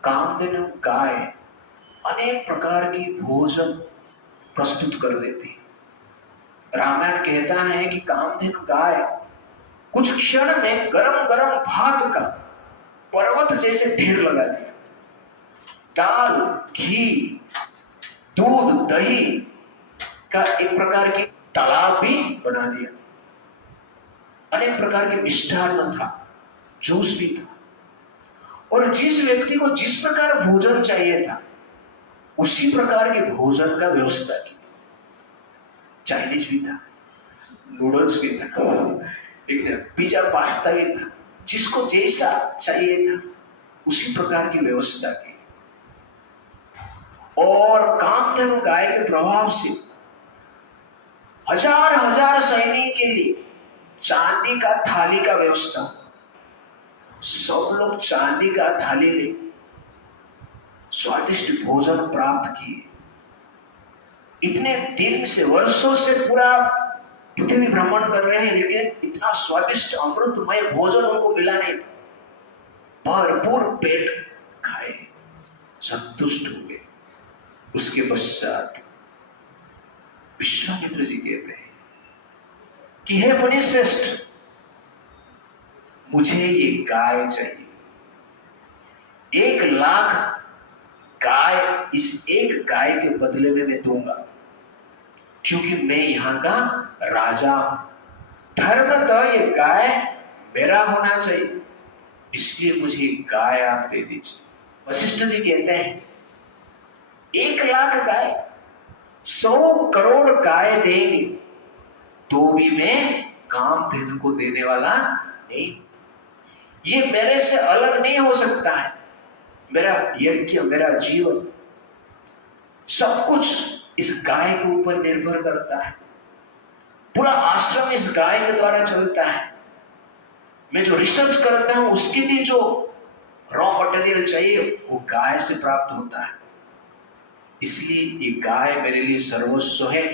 कामधेनु गाय अनेक प्रकार की भोजन प्रस्तुत कर देती है। रामायण कहता है कि कामधेनु गाय कुछ क्षण में गरम गरम भात का पर्वत जैसे ढेर लगा दिया। दाल, घी, दूध, दही का एक प्रकार की तालाब भी बना दिया। अनेक प्रकार के मिष्ठान्न था, जूस भी था, और जिस व्यक्ति को जिस प्रकार भोजन चाहिए था उसी प्रकार के भोजन का व्यवस्था की। चाइनीज भी था, नूडल्स भी था, पिज्जा, पास्ता भी था, जिसको जैसा चाहिए था उसी प्रकार की व्यवस्था की। और कामधेनु गाय के प्रभाव से हजार हजार सैनिक के लिए चांदी का थाली का व्यवस्था। सब लोग चांदी का थाली में स्वादिष्ट भोजन प्राप्त किए। इतने दिन से, वर्षों से पूरा पृथ्वी भ्रमण कर रहे हैं, लेकिन इतना स्वादिष्ट अमृतमय भोजन उनको मिला नहीं था। भरपूर पेट खाए, संतुष्ट हुए। उसके पश्चात विश्वामित्र जी कहते हैं कि हे मुनि श्रेष्ठ, मुझे ये गाय चाहिए। 1,00,000 गाय इस एक गाय के बदले में मैं दूंगा, क्योंकि मैं यहां का राजा हूं। धर्मतः ये गाय मेरा होना चाहिए, इसलिए मुझे गाय आप दे दीजिए। वशिष्ठ जी कहते हैं 1,00,000 गाय, 100 करोड़ गाय देंगे तो भी मैं कामधेनु को देने वाला नहीं। ये मेरे से अलग नहीं हो सकता है। मेरा यज्ञ, मेरा जीवन, सब कुछ इस गाय के ऊपर निर्भर करता है। पूरा आश्रम इस गाय के द्वारा चलता है। मैं जो रिसर्च करता हूं उसके लिए जो रॉ मटेरियल चाहिए वो गाय से प्राप्त होता है। इसलिए ये गाय मेरे लिए सर्वस्व है,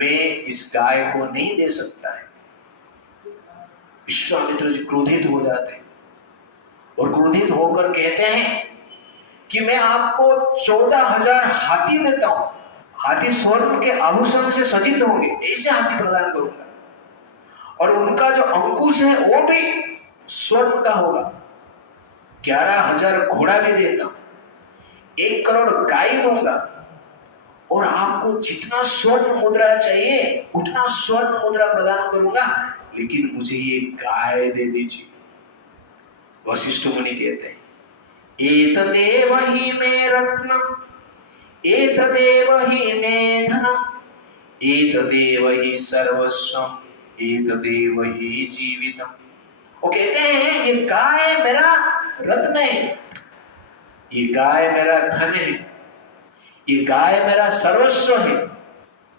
मैं इस गाय को नहीं दे सकता है। विश्वामित्र जी क्रोधित हो जाते हैं और क्रोधित होकर कहते हैं कि मैं आपको 14,000 हाथी देता हूं। हाथी स्वर्ण के आभूषण से सज्जित होंगे, ऐसे हाथी प्रदान करूंगा, और उनका जो अंकुश है वो भी स्वर्ण का होगा। 11,000 घोड़ा भी देता हूं, 1 करोड़ गाय दूंगा, और आपको जितना स्वर्ण मुद्रा चाहिए उतना स्वर्ण मुद्रा प्रदान करूंगा, लेकिन मुझे ये गाय दे दीजिए। वशिष्ठ मुनि कहते हैं एतदेव हि मे रत्नम, एतदेव हि मे धनम, एतदेव हि सर्वस्वम, एतदेव हि जीवितम। वो कहते हैं ये गाय मेरा रत्न है, ये गाय मेरा धन है, ये गाय मेरा सर्वस्व है,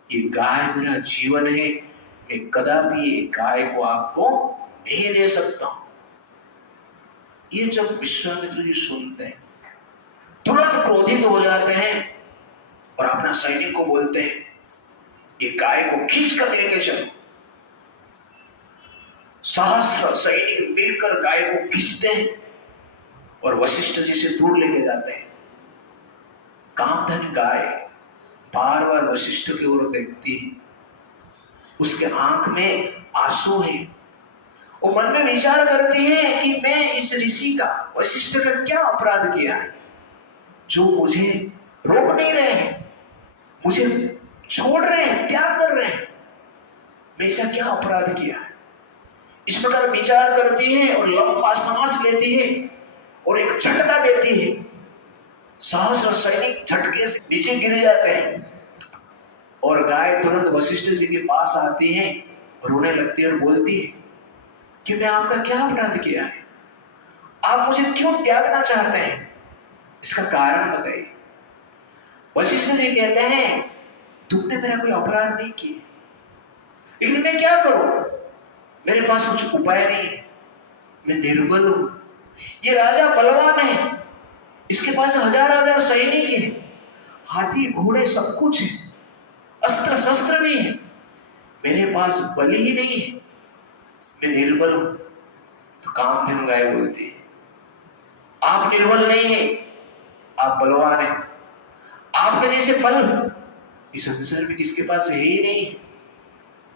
ये गाय मेरा जीवन है। मैं कदापि ये गाय को आपको नहीं दे सकता हूं। ये जब विश्वामित्र जी सुनते हैं तुरंत क्रोधित हो जाते हैं और अपना सैनिक को बोलते हैं ये गाय को खींच कर लेके चलो। सहस्र सैनिक मिलकर गाय को खींचते हैं और वशिष्ठ जी से दूर लेके जाते हैं। कामधन गाय बार बार वशिष्ठ की ओर देखती है, उसके आंख में आंसू है। वो मन में विचार करती है कि मैं इस ऋषि का, वशिष्ठ का क्या अपराध किया है जो मुझे रोक नहीं रहे हैं, मुझे छोड़ रहे हैं, त्याग कर रहे हैं। मैं ऐसा क्या अपराध किया है? इस प्रकार विचार करती है और लंबा सांस लेती है और एक झटका देती है। सहस्र सैनिक झटके से नीचे गिर जाते हैं और गाय तुरंत वशिष्ठ जी के पास आती है, रोने लगती है और बोलती है कि मैं आपका क्या अपराध किया है? आप मुझे क्यों त्यागना चाहते हैं? इसका कारण बताइए। वशिष्ठ जी कहते हैं तुमने मेरा कोई अपराध नहीं किया, लेकिन मैं क्या करूं? मेरे पास कुछ उपाय नहीं है, मैं निर्बल हूं। ये राजा बलवान है, इसके पास 1000 सैनिक है, हाथी घोड़े सब कुछ है, अस्त्र शस्त्र भी है, मेरे पास बल ही नहीं है, मैं निर्बल हूं। तो कामधेनु गाय बोलती है आप निर्बल नहीं है, आप बलवान है। आपके जैसे बल इस संसार में किसके पास है ही नहीं।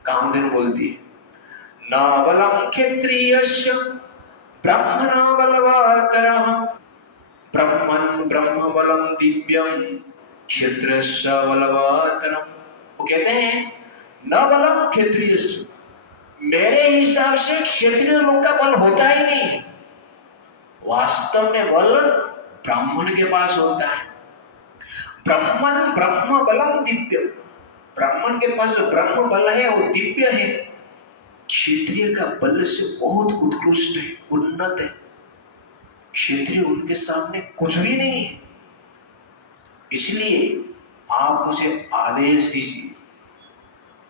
कामधेनु बोलती है न बलम क्षत्रियस्य ब्रह्मणा बलवतरः, ब्रह्मन् ब्रह्म बलम दिव्यम क्षत्रियस्य बलवतरम्। वो कहते हैं न बलम क्षत्रियस्य, मेरे हिसाब से क्षत्रिय लोग का बल होता ही नहीं। वास्तव में बल ब्राह्मण के पास होता है। ब्रह्मण ब्रह्म बलम दिव्य, ब्राह्मण के पास जो ब्रह्म बल है वो दिव्य है। क्षत्रिय का बल से बहुत उत्कृष्ट है, उन्नत है। क्षत्रिय उनके सामने कुछ भी नहीं है। इसलिए आप मुझे आदेश दीजिए,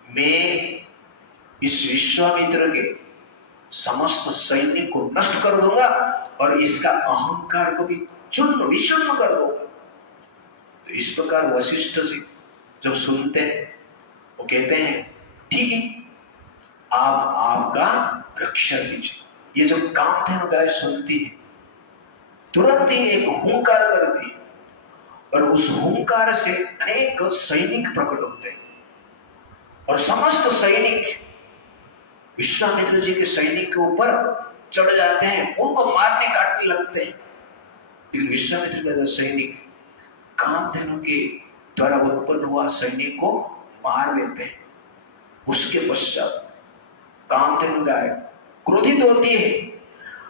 मैं इस विश्वामित्र के समस्त सैनिक को नष्ट कर दूंगा और इसका अहंकार को भी चूर्ण विचूर्ण कर दूंगा। तो इस प्रकार वशिष्ठ जी जब सुनते हैं, वो कहते हैं ठीक है, आप आपका रक्षा कीजिए। ये जब कामधेनु गाय सुनती है, तुरंत ही एक हुंकार करती है, और उस हुंकार से अनेक सैनिक प्रकट होते हैं, और समस्त सैनिक विश्वामित्र जी के सैनिक के ऊपर चढ़ जाते हैं, उनको मारने काटने लगते हैं। लेकिन विश्वामित्र के सैनिक कामधेनु के द्वारा उत्पन्न हुआ सैनिक को मार लेते हैं। उसके पश्चात कामधेनु गाय क्रोधित होती है,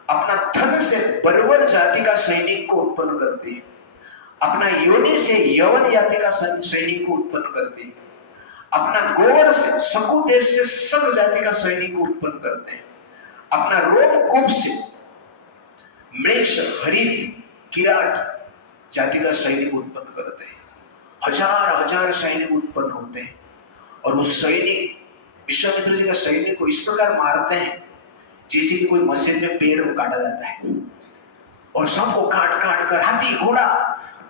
अपना धन से बर्बर जाति का सैनिक को उत्पन्न करती है, अपना योनि से यवन जाति का सैनिक को उत्पन्न करती है, अपना गोबर से शकु देश से सक जाति का सैनिक को उत्पन्न करते हैं, अपना रोमकूप से मृष हरित किराट जाति का सैनिक उत्पन्न करते हैं। हजार हजार सैनिक उत्पन्न होते हैं, और उस सैनिक विश्वामित्र जी का सैनिक को इस प्रकार मारते हैं जैसे कि कोई मशीन में पेड़ को काटा जाता है, और सबको काट काट कर, हाथी घोड़ा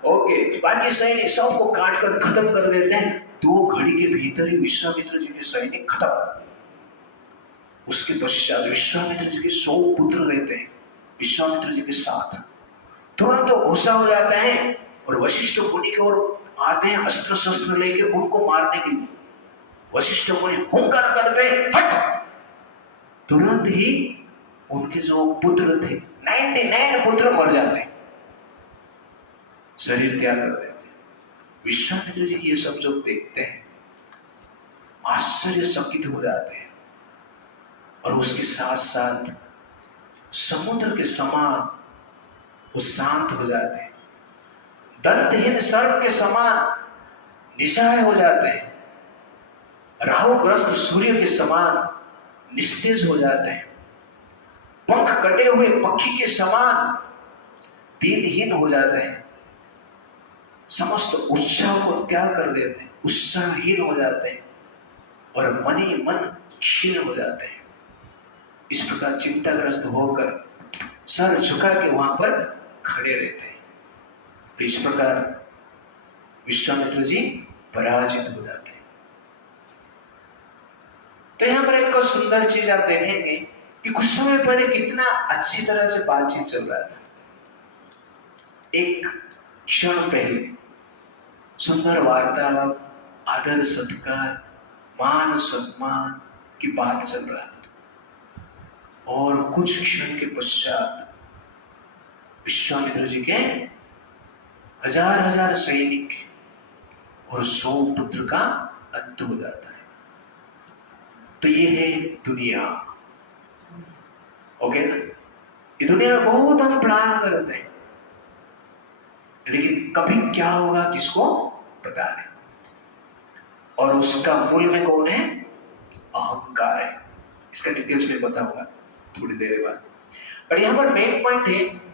ओके बाकी सैनिक सबको काट कर खत्म कर देते हैं। 2 घड़ी के भीतर ही विश्वामित्र जी के सैनिक खत्म। उसके पश्चात विश्वामित्र जी के 100 पुत्र रहते हैं विश्वामित्र जी के साथ, तुरंत वो गुस्सा हो जाते हैं और वशिष्ठ मुनि की ओर आते हैं अस्त्र शस्त्र लेके उनको मारने के लिए। वशिष्ठ मुनि हुंकार करते हैं, हट। तुरंत ही उनके जो पुत्र थे 99 पुत्र मर जाते, शरीर त्याग कर देते। विश्वामित्र जी ये सब जब देखते हैं आश्चर्यचकित हो जाते हैं, और उसके साथ साथ समुद्र के समान वो शांत हो जाते हैं, दंतहीन सर्प के समान निस्सहाय हो जाते हैं, राहुग्रस्त सूर्य के समान निस्तेज हो जाते हैं, पंख कटे हुए पक्षी के समान दीनहीन हो जाते हैं, समस्त उत्साह को त्याग कर देते हैं, उत्साहहीन हो जाते हैं, और मन ही मन क्षीण हो जाते हैं। इस प्रकार चिंताग्रस्त होकर सर झुका के वहां पर खड़े रहते हैं। तो इस प्रकार विश्वामित्र जी पराजित हो जाते हैं। तो यहां पर एक सुंदर चीज आप देखेंगे कि कुछ समय पहले कितना अच्छी तरह से बातचीत चल रहा था। एक क्षण पहले सुंदर वार्तालाप, आदर सत्कार, मान सम्मान की बात चल रहा था, और कुछ क्षण के पश्चात विश्वामित्र जी के हजार हजार सैनिक और 100 पुत्र का अंत हो जाता है। तो ये है दुनिया, ओके ना। ये दुनिया में बहुत हम प्लान करते हैं, लेकिन कभी क्या होगा किसको पता नहीं। और उसका मूल में कौन है? अहंकार है। इसका डिटेल्स में बताऊंगा थोड़ी देर बाद। पर यहां पर मेन पॉइंट है,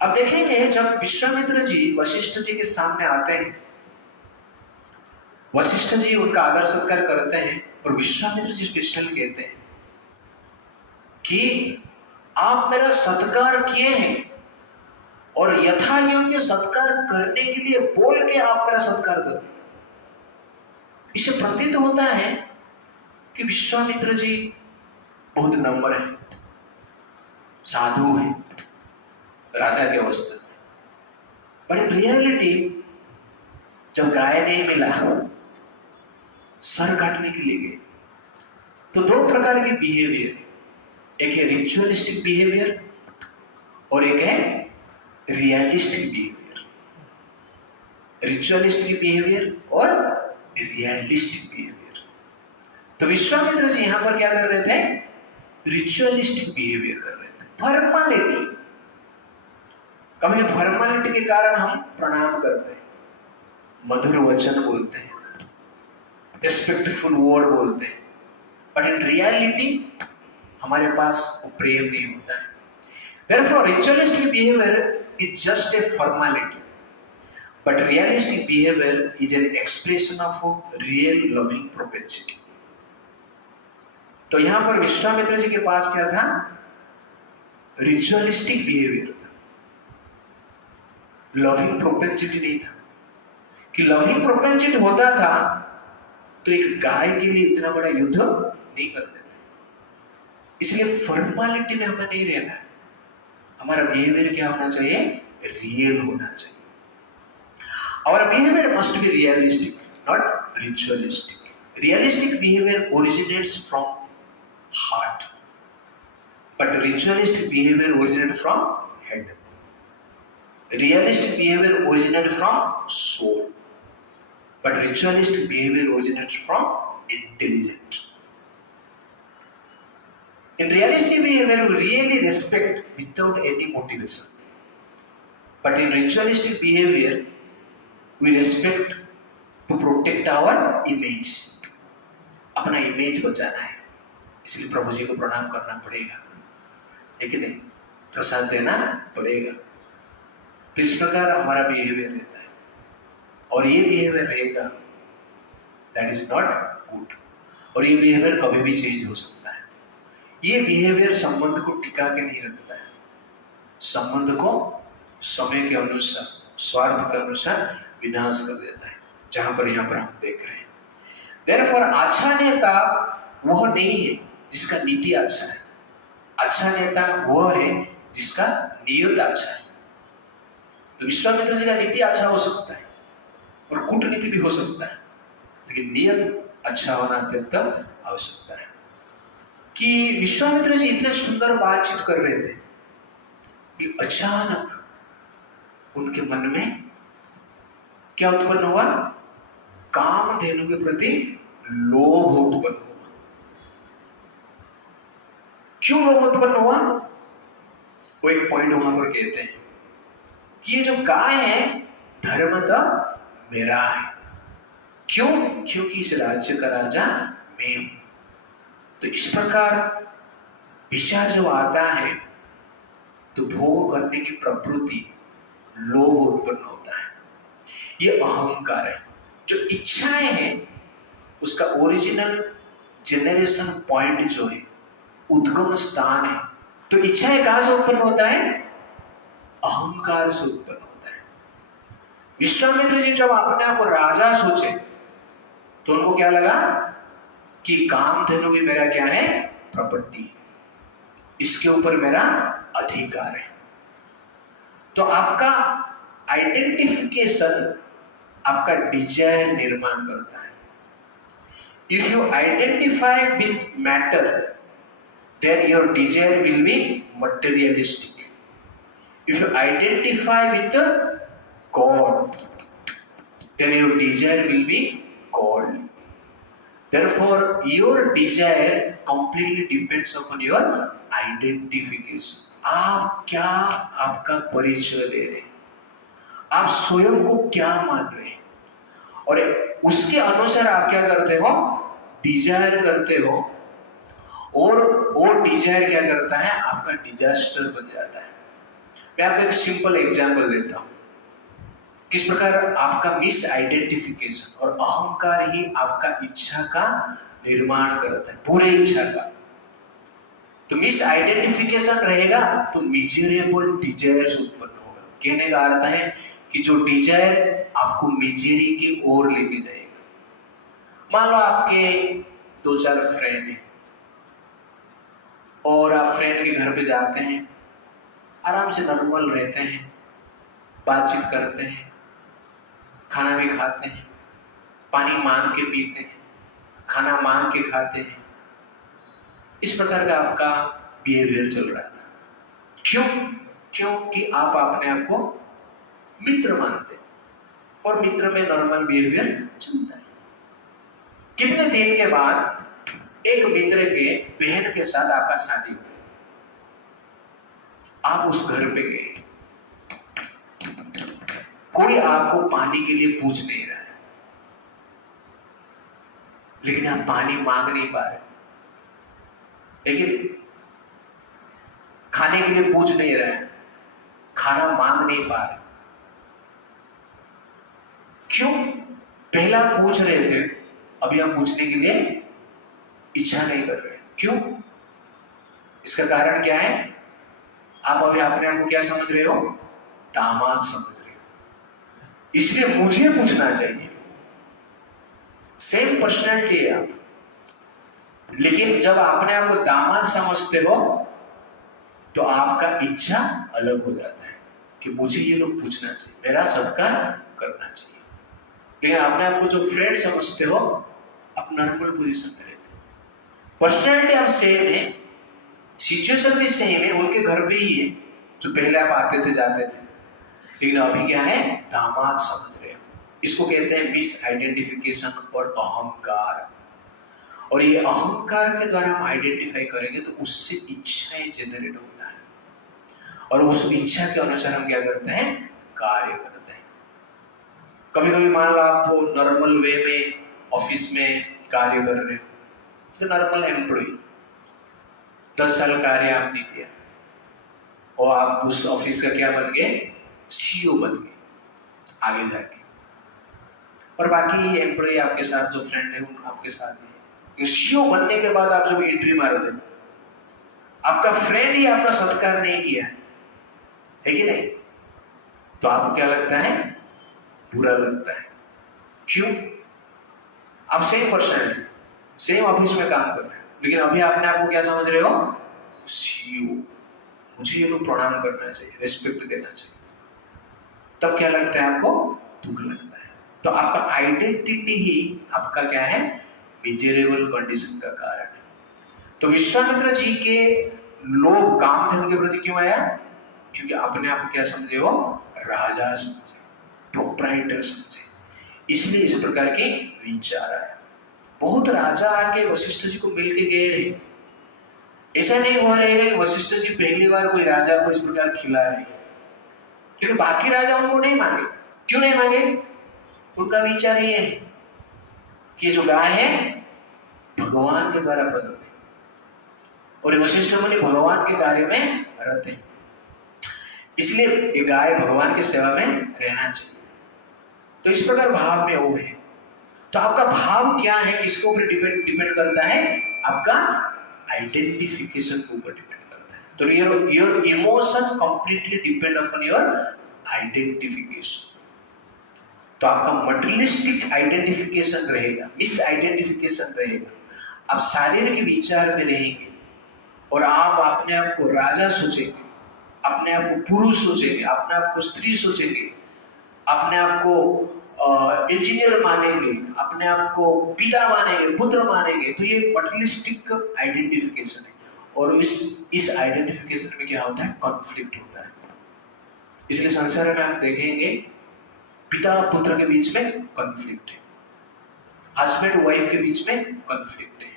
अब देखेंगे जब विश्वामित्र जी वशिष्ठ जी के सामने आते हैं, वशिष्ठ जी उनका आदर सत्कार करते हैं, और विश्वामित्र जी स्पेशल कहते हैं कि आप मेरा सत्कार किए हैं, और यथा योग्य सत्कार करने के लिए बोल के आप मेरा सत्कार करते हैं। इससे प्रतीत होता है कि विश्वामित्र जी बहुत नम्र है, साधु है, राजा के अवस्था में। पर इन रियलिटी जब गाय नहीं मिला, सर काटने के लिए गए, तो 2 प्रकार के बिहेवियर, एक है रिचुअलिस्टिक बिहेवियर और एक है रियलिस्टिक बिहेवियर। रिचुअलिस्टिक बिहेवियर और रियलिस्टिक बिहेवियर। तो विश्वामित्र जी यहां पर क्या कर रहे थे? रिचुअलिस्टिक बिहेवियर कर रहे थे, फॉर्मालिटी। कभी फॉर्मालिटी के कारण हम प्रणाम करते हैं, मधुर वचन बोलते हैं, रिस्पेक्टफुल वर्ड बोलते हैं, बट इन रियलिटी हमारे पास प्रेम नहीं होता है। Therefore, ritualistic behavior is just a formality, but realistic behavior is an expression of a real loving propensity. तो यहां पर विश्वामित्र जी के पास क्या था? रिचुअलिस्टिक बिहेवियर था, लविंग प्रोपेंसिटी नहीं था। कि लविंग प्रोपेंसिटी होता था तो एक गाय के लिए इतना बड़ा युद्ध नहीं करते थे। इसलिए फॉर्मेलिटी में हमें नहीं रहना है। हमारा बिहेवियर क्या होना चाहिए? रियल होना चाहिए। Our behavior must be realistic, not ritualistic. Realistic behavior originates from heart, but ritualistic behavior originates from head. Realistic behavior originates from soul, but ritualistic behavior originates from intelligence. In realistic behavior, we really respect without any motivation. But in ritualistic behavior, we respect to protect our image. अपना image बचाना है, इसलिए प्रभु जी को प्रणाम करना पड़ेगा, है कि नहीं? प्रसाद देना पड़ेगा। तो इस प्रकार हमारा बिहेवियर रहता है, और ये बिहेवियर रहेगा दैट इज नॉट गुड, और ये बिहेवियर कभी भी चेंज हो सकता है। ये बिहेवियर संबंध को टिका के नहीं रखता है, संबंध को समय के अनुसार, स्वार्थ के अनुसार विनाश कर देता है, जहां पर यहां पर हम देख रहे हैं। Therefore, अच्छा नेता वह नहीं है जिसका नीति अच्छा है, अच्छा नेता वह है जिसका नियत अच्छा है। तो विश्वामित्र जी का नीति अच्छा हो सकता है और कूटनीति भी हो सकता है, लेकिन नियत अच्छा होना अत्यंत आवश्यकता है। कि विश्वामित्र जी इतने सुंदर बातचीत कर रहे थे कि अचानक उनके मन में क्या उत्पन्न हुआ? कामधेनु के प्रति लोभ उत्पन्न हुआ। क्यों लोभ उत्पन्न हुआ? वो एक पॉइंट वहां पर कहते हैं कि ये जो गाय है धर्मतः मेरा है। क्यों? क्योंकि इस राज्य का राजा मैं हूं। तो इस प्रकार विचार जो आता है तो भोग करने की प्रवृत्ति, लोभ उत्पन्न होता है। ये अहंकार है। जो इच्छाएं हैं उसका ओरिजिनल जनरेशन पॉइंट जो है, उद्गम स्थान है। तो इच्छाएं कहां से उत्पन्न होता है? अहंकार से उत्पन्न होता है। विश्वामित्र जी जब अपने आप को राजा सोचे तो उनको क्या लगा कि कामधेनु भी मेरा क्या है? प्रॉपर्टी है, इसके ऊपर मेरा अधिकार है। तो आपका आइडेंटिफिकेशन आपका डिजायर निर्माण करता है। If you identify with matter then your desire will be materialistic. If you identify with God then your desire will be godly. Therefore, your desire completely depends upon your identification. आप क्या आपका परिचय दे रहे हैं, आप स्वयं को क्या मान रहे हैं, और उसके अनुसार आप क्या करते हो? डिजायर करते हो, और वो डिजायर क्या करता है? आपका डिजास्टर बन जाता है। मैं आपको एक सिंपल एग्जांपल देता हूं, किस प्रकार आपका मिस आइडेंटिफिकेशन और अहंकार ही आपका इच्छा का निर्माण करता है, पूरे इच्छा का। तो मिस आइडेंटिफिकेशन रहेगा तो मिजरेबल डिजायर्स उत्पन्न होगा। कहने का अर्थ है कि जो डिजायर आपको मिजरी की ओर लेके जाएगा। मान लो आपके 2-4 फ्रेंड हैं और आप फ्रेंड के घर पे जाते हैं, आराम से नॉर्मल रहते हैं, बातचीत करते हैं, खाना भी खाते हैं, पानी मांग के पीते हैं, खाना मांग के खाते हैं। इस प्रकार का आपका बिहेवियर चल रहा था। क्यों? क्योंकि आप अपने आप को मित्र मानते हैं और मित्र में नॉर्मल बिहेवियर चलता है। कितने दिन के बाद एक मित्र के बहन के साथ आपका शादी हो गई, आप उस घर पे गए, कोई आपको पानी के लिए पूछ नहीं रहा है, लेकिन आप पानी मांग नहीं पा रहे, लेकिन खाने के लिए पूछ नहीं रहे हैं, खाना मांग नहीं पा रहे। क्यों? पहला पूछ रहे थे, अभी आप पूछने के लिए इच्छा नहीं कर रहे। क्यों? इसका कारण क्या है? आप अभी अपने आप को क्या समझ रहे हो? दामाद समझ रहे हो। इसलिए मुझे पूछना चाहिए। सेम पर्सनैलिटी है आप, लेकिन जब आपने आपको दामाद समझते हो तो आपका इच्छा अलग हो जाता है कि मुझे ये लोग पूछना चाहिए, मेरा सत्कार करना चाहिए। लेकिन आपने आपको जो फ्रेंड समझते हो, आप नॉर्मल पोजीशन में रहते हो। पर्सनैलिटी आप सेम है, सिचुएशन भी सेम है, उनके घर भी ही है जो पहले आप आते थे जाते थे, लेकिन अभी क्या है, दामाद समझ रहे हो। इसको कहते हैं मिस आइडेंटिफिकेशन और अहंकार। और ये अहंकार के द्वारा हम आइडेंटिफाई करेंगे तो उससे इच्छाएं जनरेट होता है, और उस इच्छा के अनुसार हम क्या करते हैं, कार्य करते हैं। कभी कभी मान लो आप नॉर्मल वे में ऑफिस में कार्य कर रहे हो, तो नॉर्मल एम्प्लॉय 10 साल कार्य आपने किया और आप उस ऑफिस का क्या बन गए, सीईओ बन गए आगे जाके, और बाकी एम्प्लॉय आपके साथ जो फ्रेंड है उन आपके साथ ही। सीईओ बनने के बाद आप जब एंट्री मारोगे, आपका फ्रेंड ही आपका सत्कार नहीं किया है कि नहीं, तो आपको क्या लगता है, बुरा लगता है। क्यों? आप सेम पर्सन, सेम ऑफिस में काम कर रहे हैं, लेकिन अभी आपने आपको क्या समझ रहे हो, सीईओ, मुझे ये लोग प्रणाम करना चाहिए, रिस्पेक्ट देना चाहिए। तब क्या लगता है आपको, दुख लगता है। तो आपका आइडेंटिटी ही आपका क्या है, मिजरेबल कंडीशन का कारण है। तो विश्वामित्र जी के लोग कामधेनु के प्रति क्यों आया, क्योंकि अपने आप को क्या समझे हो, राजा समझे, प्रोप्राइटर समझे, इसलिए इस प्रकार के विचार आए। बहुत राजा आके वशिष्ठ जी को मिलके गए रहे, ऐसा नहीं हुआ रहेगा कि वशिष्ठ जी पहली बार कोई राजा को इस प्रकार खिला रहे, लेकिन बाकी राजा उनको नहीं मांगे। क्यों नहीं मांगे? उनका विचार ये है कि जो गाय है भगवान के द्वारा प्रकट है, और वशिष्ठ मुनि भगवान के कार्य में रत है, इसलिए ये गाय भगवान की सेवा में रहना चाहिए। तो इस प्रकार भाव में वो है। तो आपका भाव क्या है, किसके ऊपर डिपेंड करता है, आपका आइडेंटिफिकेशन के ऊपर डिपेंड करता है। तो your emotion completely depend upon your identification. तो आपका मटेरियलिस्टिक आइडेंटिफिकेशन रहेगा, मिस आइडेंटिफिकेशन रहेगा, आप शारीरिक विचार में रहेंगे और आप अपने आप को राजा सोचेंगे, अपने आप को पुरुष सोचेंगे, अपने आप को स्त्री सोचेंगे, अपने आप को इंजीनियर मानेंगे, अपने आप को पिता मानेंगे, पुत्र मानेंगे। तो ये मटेरियलिस्टिक आइडेंटिफिकेशन है, और इस आइडेंटिफिकेशन में क्या होता है, कॉन्फ्लिक्ट होता है। इसलिए संसार में आप देखेंगे पिता पुत्र के बीच में कॉन्फ्लिक्ट है, हस्बैंड वाइफ के बीच में कॉन्फ्लिक्ट है,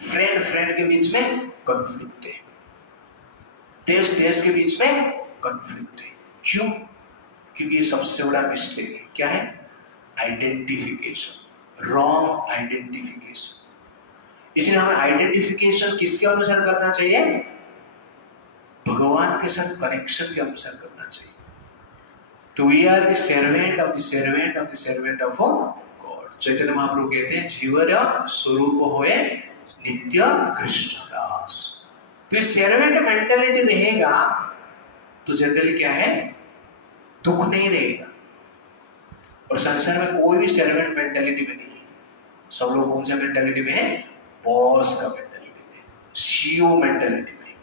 फ्रेंड फ्रेंड के बीच में कॉन्फ्लिक्ट है, देश देश के बीच में कॉन्फ्लिक्ट है। क्यों? क्योंकि ये सबसे बड़ा मिस्टेक है। क्या है? Identification, wrong identification. इसलिए हमें आइडेंटिफिकेशन किसके अनुसार करना चाहिए, भगवान के साथ कनेक्शन के अनुसार करना चाहिए। तो we are the servant of the servant of the servant of God. Chaitanya Mahaprabhu कहते हैं जीवर स्वरूप होए नित्य कृष्ण दास। तो ये सर्वेंट मेंटालिटी रहेगा तो जनरली क्या है, दुख नहीं रहेगा। और संसार में कोई भी सर्वेंट मेंटालिटी में नहीं है, सब लोग कौन सा मेंटालिटी में है, बॉस का मेंटालिटी में, सीईओ मेंटालिटी में,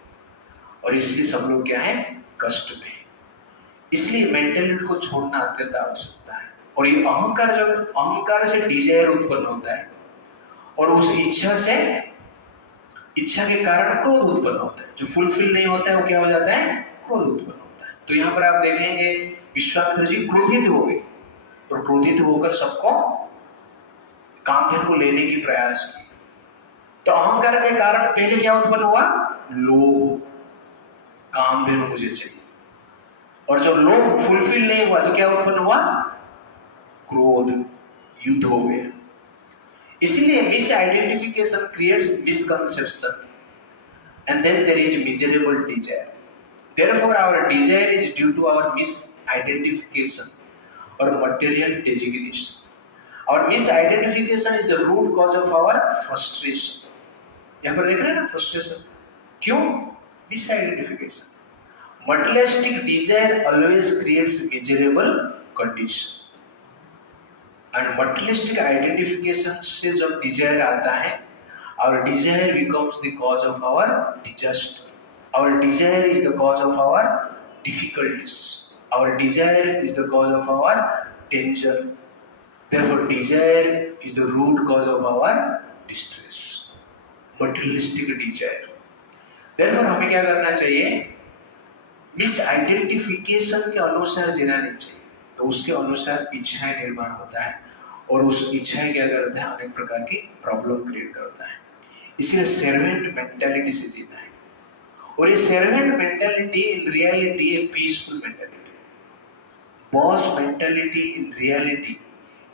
और इसलिए सब लोग क्या है, कष्ट में। इसलिए मेंटालिटी को छोड़ना अत्यंत आवश्यकता है। और ये अहंकार, जब अहंकार से डिजायर उत्पन्न होता है और उस इच्छा के कारण क्रोध उत्पन्न होता है, जो फुलफिल नहीं होता है वो क्या हो जाता है, क्रोध उत्पन्न होता है। तो यहाँ पर आप देखेंगे विश्वामित्र जी क्रोधित हो गए, और क्रोधित होकर सबको कामधेनु को लेने की प्रयास की। तो अहंकार के कारण पहले क्या उत्पन्न हुआ, लोभ, कामधेनु मुझे चाहिए, और जब लोभ फुलफिल नहीं हुआ तो क्या उत्पन्न हुआ, क्रोध, युद्ध हो गया। इसलिए misidentification creates misconception, and then there is miserable desire. Therefore, our desire is due to our misidentification or material designation. Our misidentification is the root cause of our frustration. यहाँ पर देख रहे हैं ना, frustration क्यों, misidentification. Materialistic desire always creates miserable condition. And materialistic identification से जब Dzire आता है, our desire becomes the cause of our disaster. Our desire is the cause of our difficulties. Our desire is the cause of our danger. Therefore, desire is the root cause of our distress. Materialistic desire. Therefore, हमें क्या करना चाहिए? Miss identification के अनुसार जीना नहीं चाहिए, तो उसके अनुसार इच्छाएं निर्माण होता है और उस इच्छाएं क्या करता है, अनेक प्रकार की प्रॉब्लम क्रिएट करता है। इसलिए सर्वेंट मेंटालिटी से जीना है, और ये servant mentality in reality A peaceful mentality, boss mentality in reality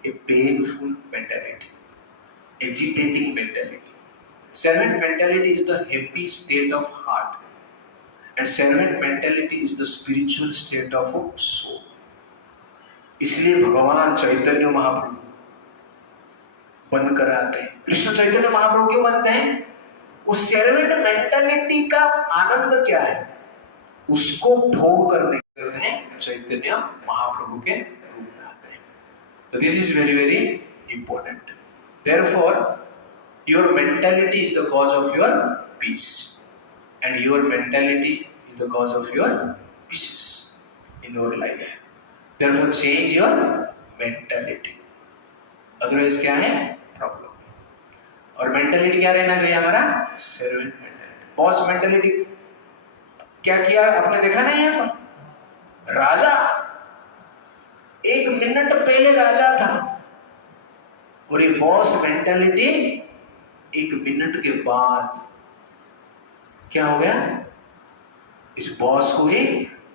A painful mentality, agitating mentality. Servant mentality is the happy state of heart and servant mentality is the spiritual state of soul. इसलिए भगवान चैतन्य महाप्रभु बनकर आते हैं। कृष्ण चैतन्य महाप्रभु क्यों बनते हैं? उस servant mentality का आनंद क्या है, उसको भोग करने के लिए चैतन्य महाप्रभु के रूप में आते हैं। तो this is very very important. Therefore your mentality is the cause of your peace, and your mentality is the cause of your pieces in your life. Therefore, change your mentality. Otherwise, क्या है? Problem. और mentality क्या रहना चाहिए हमारा? Servant mentality. Boss mentality क्या किया आपने देखा ना यहाँ पर? राजा 1 मिनट पहले राजा था, और ये बॉस मेंटालिटी 1 मिनट के बाद क्या हो गया? इस बॉस को ही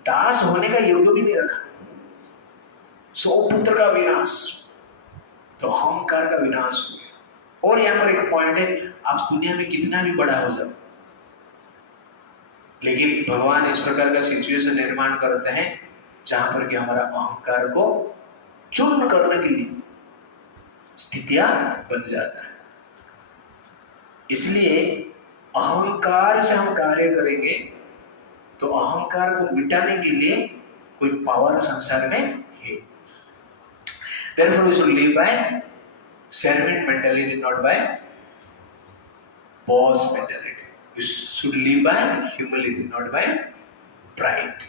दास होने का योग्य भी नहीं रखा। 100 पुत्र का विनाश, तो अहंकार का विनाश हो गया। और यहां पर एक पॉइंट है, आप दुनिया में कितना भी बड़ा हो जाओ, लेकिन भगवान इस प्रकार का सिचुएशन निर्माण करते हैं जहां पर कि हमारा अहंकार को चूर्ण करने के लिए स्थितियां बन जाता है। इसलिए अहंकार से हम कार्य करेंगे तो अहंकार को मिटाने के लिए कोई पावर संसार में है। Therefore, we should live by servant mentality, not by boss mentality. We should live by humility, not by pride.